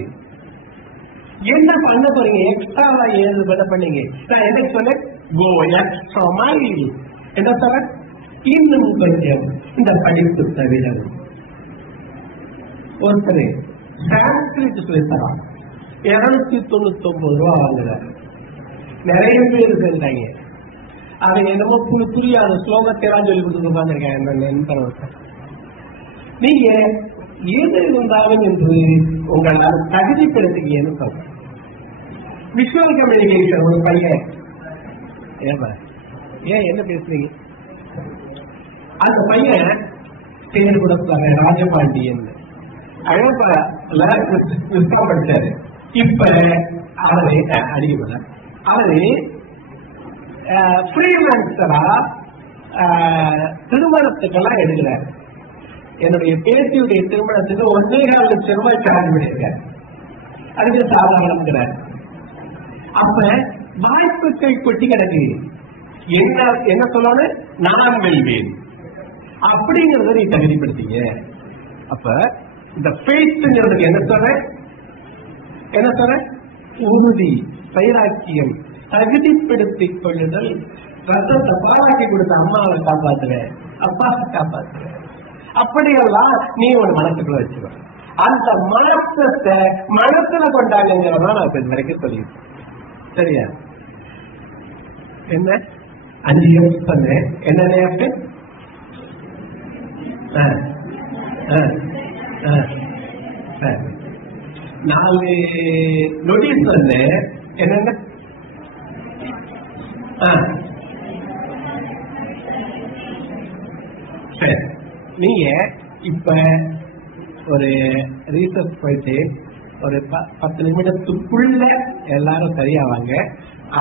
என்ன பண்ண போறீங்க? எக்ஸ்ட்ராவா ஏது பண்ண பண்ணீங்க? நான் என்ன சொன்னேன்? கோ எக்ஸ்ட்ரா மாதிரி என்ன சொல்ற? இன்னும் கொஞ்சம் இந்த படிப்பு தவிர ஒருத்தர் சான்ஸ்கிரிட் சொல்லித்தரான். ₹299 வாங்குறாரு. நிறைய பேர் சொல்றாங்க. அதை என்னமோ புரியாத ஸ்லோகத்தையெல்லாம் சொல்லி கொடுத்து உட்கார்ந்துருக்காங்க. நீங்க எது இருந்தாலும் என்று உங்களால் தகுதிப்படுத்துங்கன்னு சொல்ற. விஷுவல் கம்யூனிகேஷன் ஒரு பையன், ஏன் என்ன பேசுறீங்க? அந்த பையன் பேர் கூட ராஜபாண்டியன் படிச்சாரு. இப்ப அவரு அடிக்கப்பட அவரு ஃப்ரீலான்சரா திருமணத்துக்கெல்லாம் எடுக்கிறார். என்னுடைய பேத்தியுடைய திருமணத்துக்கு ₹1,400,000 சார்ஜ் பண்ணியிருக்காரு. அதுக்கு சாதாரணங்கிறார். அப்ப வாய்ப்புகள் கொட்டி கிடக்கு. என்ன சொல்லணும்? நான் வெல்வேன். அப்படிங்கறத நீ தகுதிப்படுத்தீங்க. அப்ப இந்த ஃபெய்த்ங்கிறதுக்கு என்ன சொல்ற? உறுதி, வைராக்கியம், தகுதிப்படுத்திக் கொள்ளுதல். ரத்தத்தை பாராட்டி கொடுத்த அம்மாவை காப்பாத்துறேன், அப்பாவை காப்பாத்துறேன், அப்படியெல்லாம் நீ ஒரு மனசுக்குள்ள வச்சுக்கோ. அந்த மனசத்தை மனசுல கொண்டாடுங்கிறதான் நான் இது வரைக்கும் சொல்லியிருக்கேன். சரியா? என்ன 5 யூஸ் பண்ணேன். என்ன சரி, 4 நொடிஸ் சொன்னேன். என்னென்ன? சரி, நீங்க இப்ப ஒரு ரீசர்ச் போயிட்டு ஒரு 10 நிமிடத்துக்குள்ள எல்லாரும் சரியாவாங்க.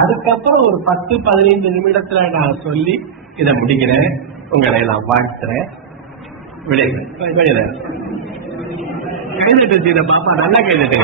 அதுக்கப்புறம் ஒரு 10-15 நிமிடத்துல நான் சொல்லி இதை முடிக்கிறேன். உங்களை நான் வாழ்த்துறேன். கைதுட்டு பாப்பா, நல்லா கைதுட்டு.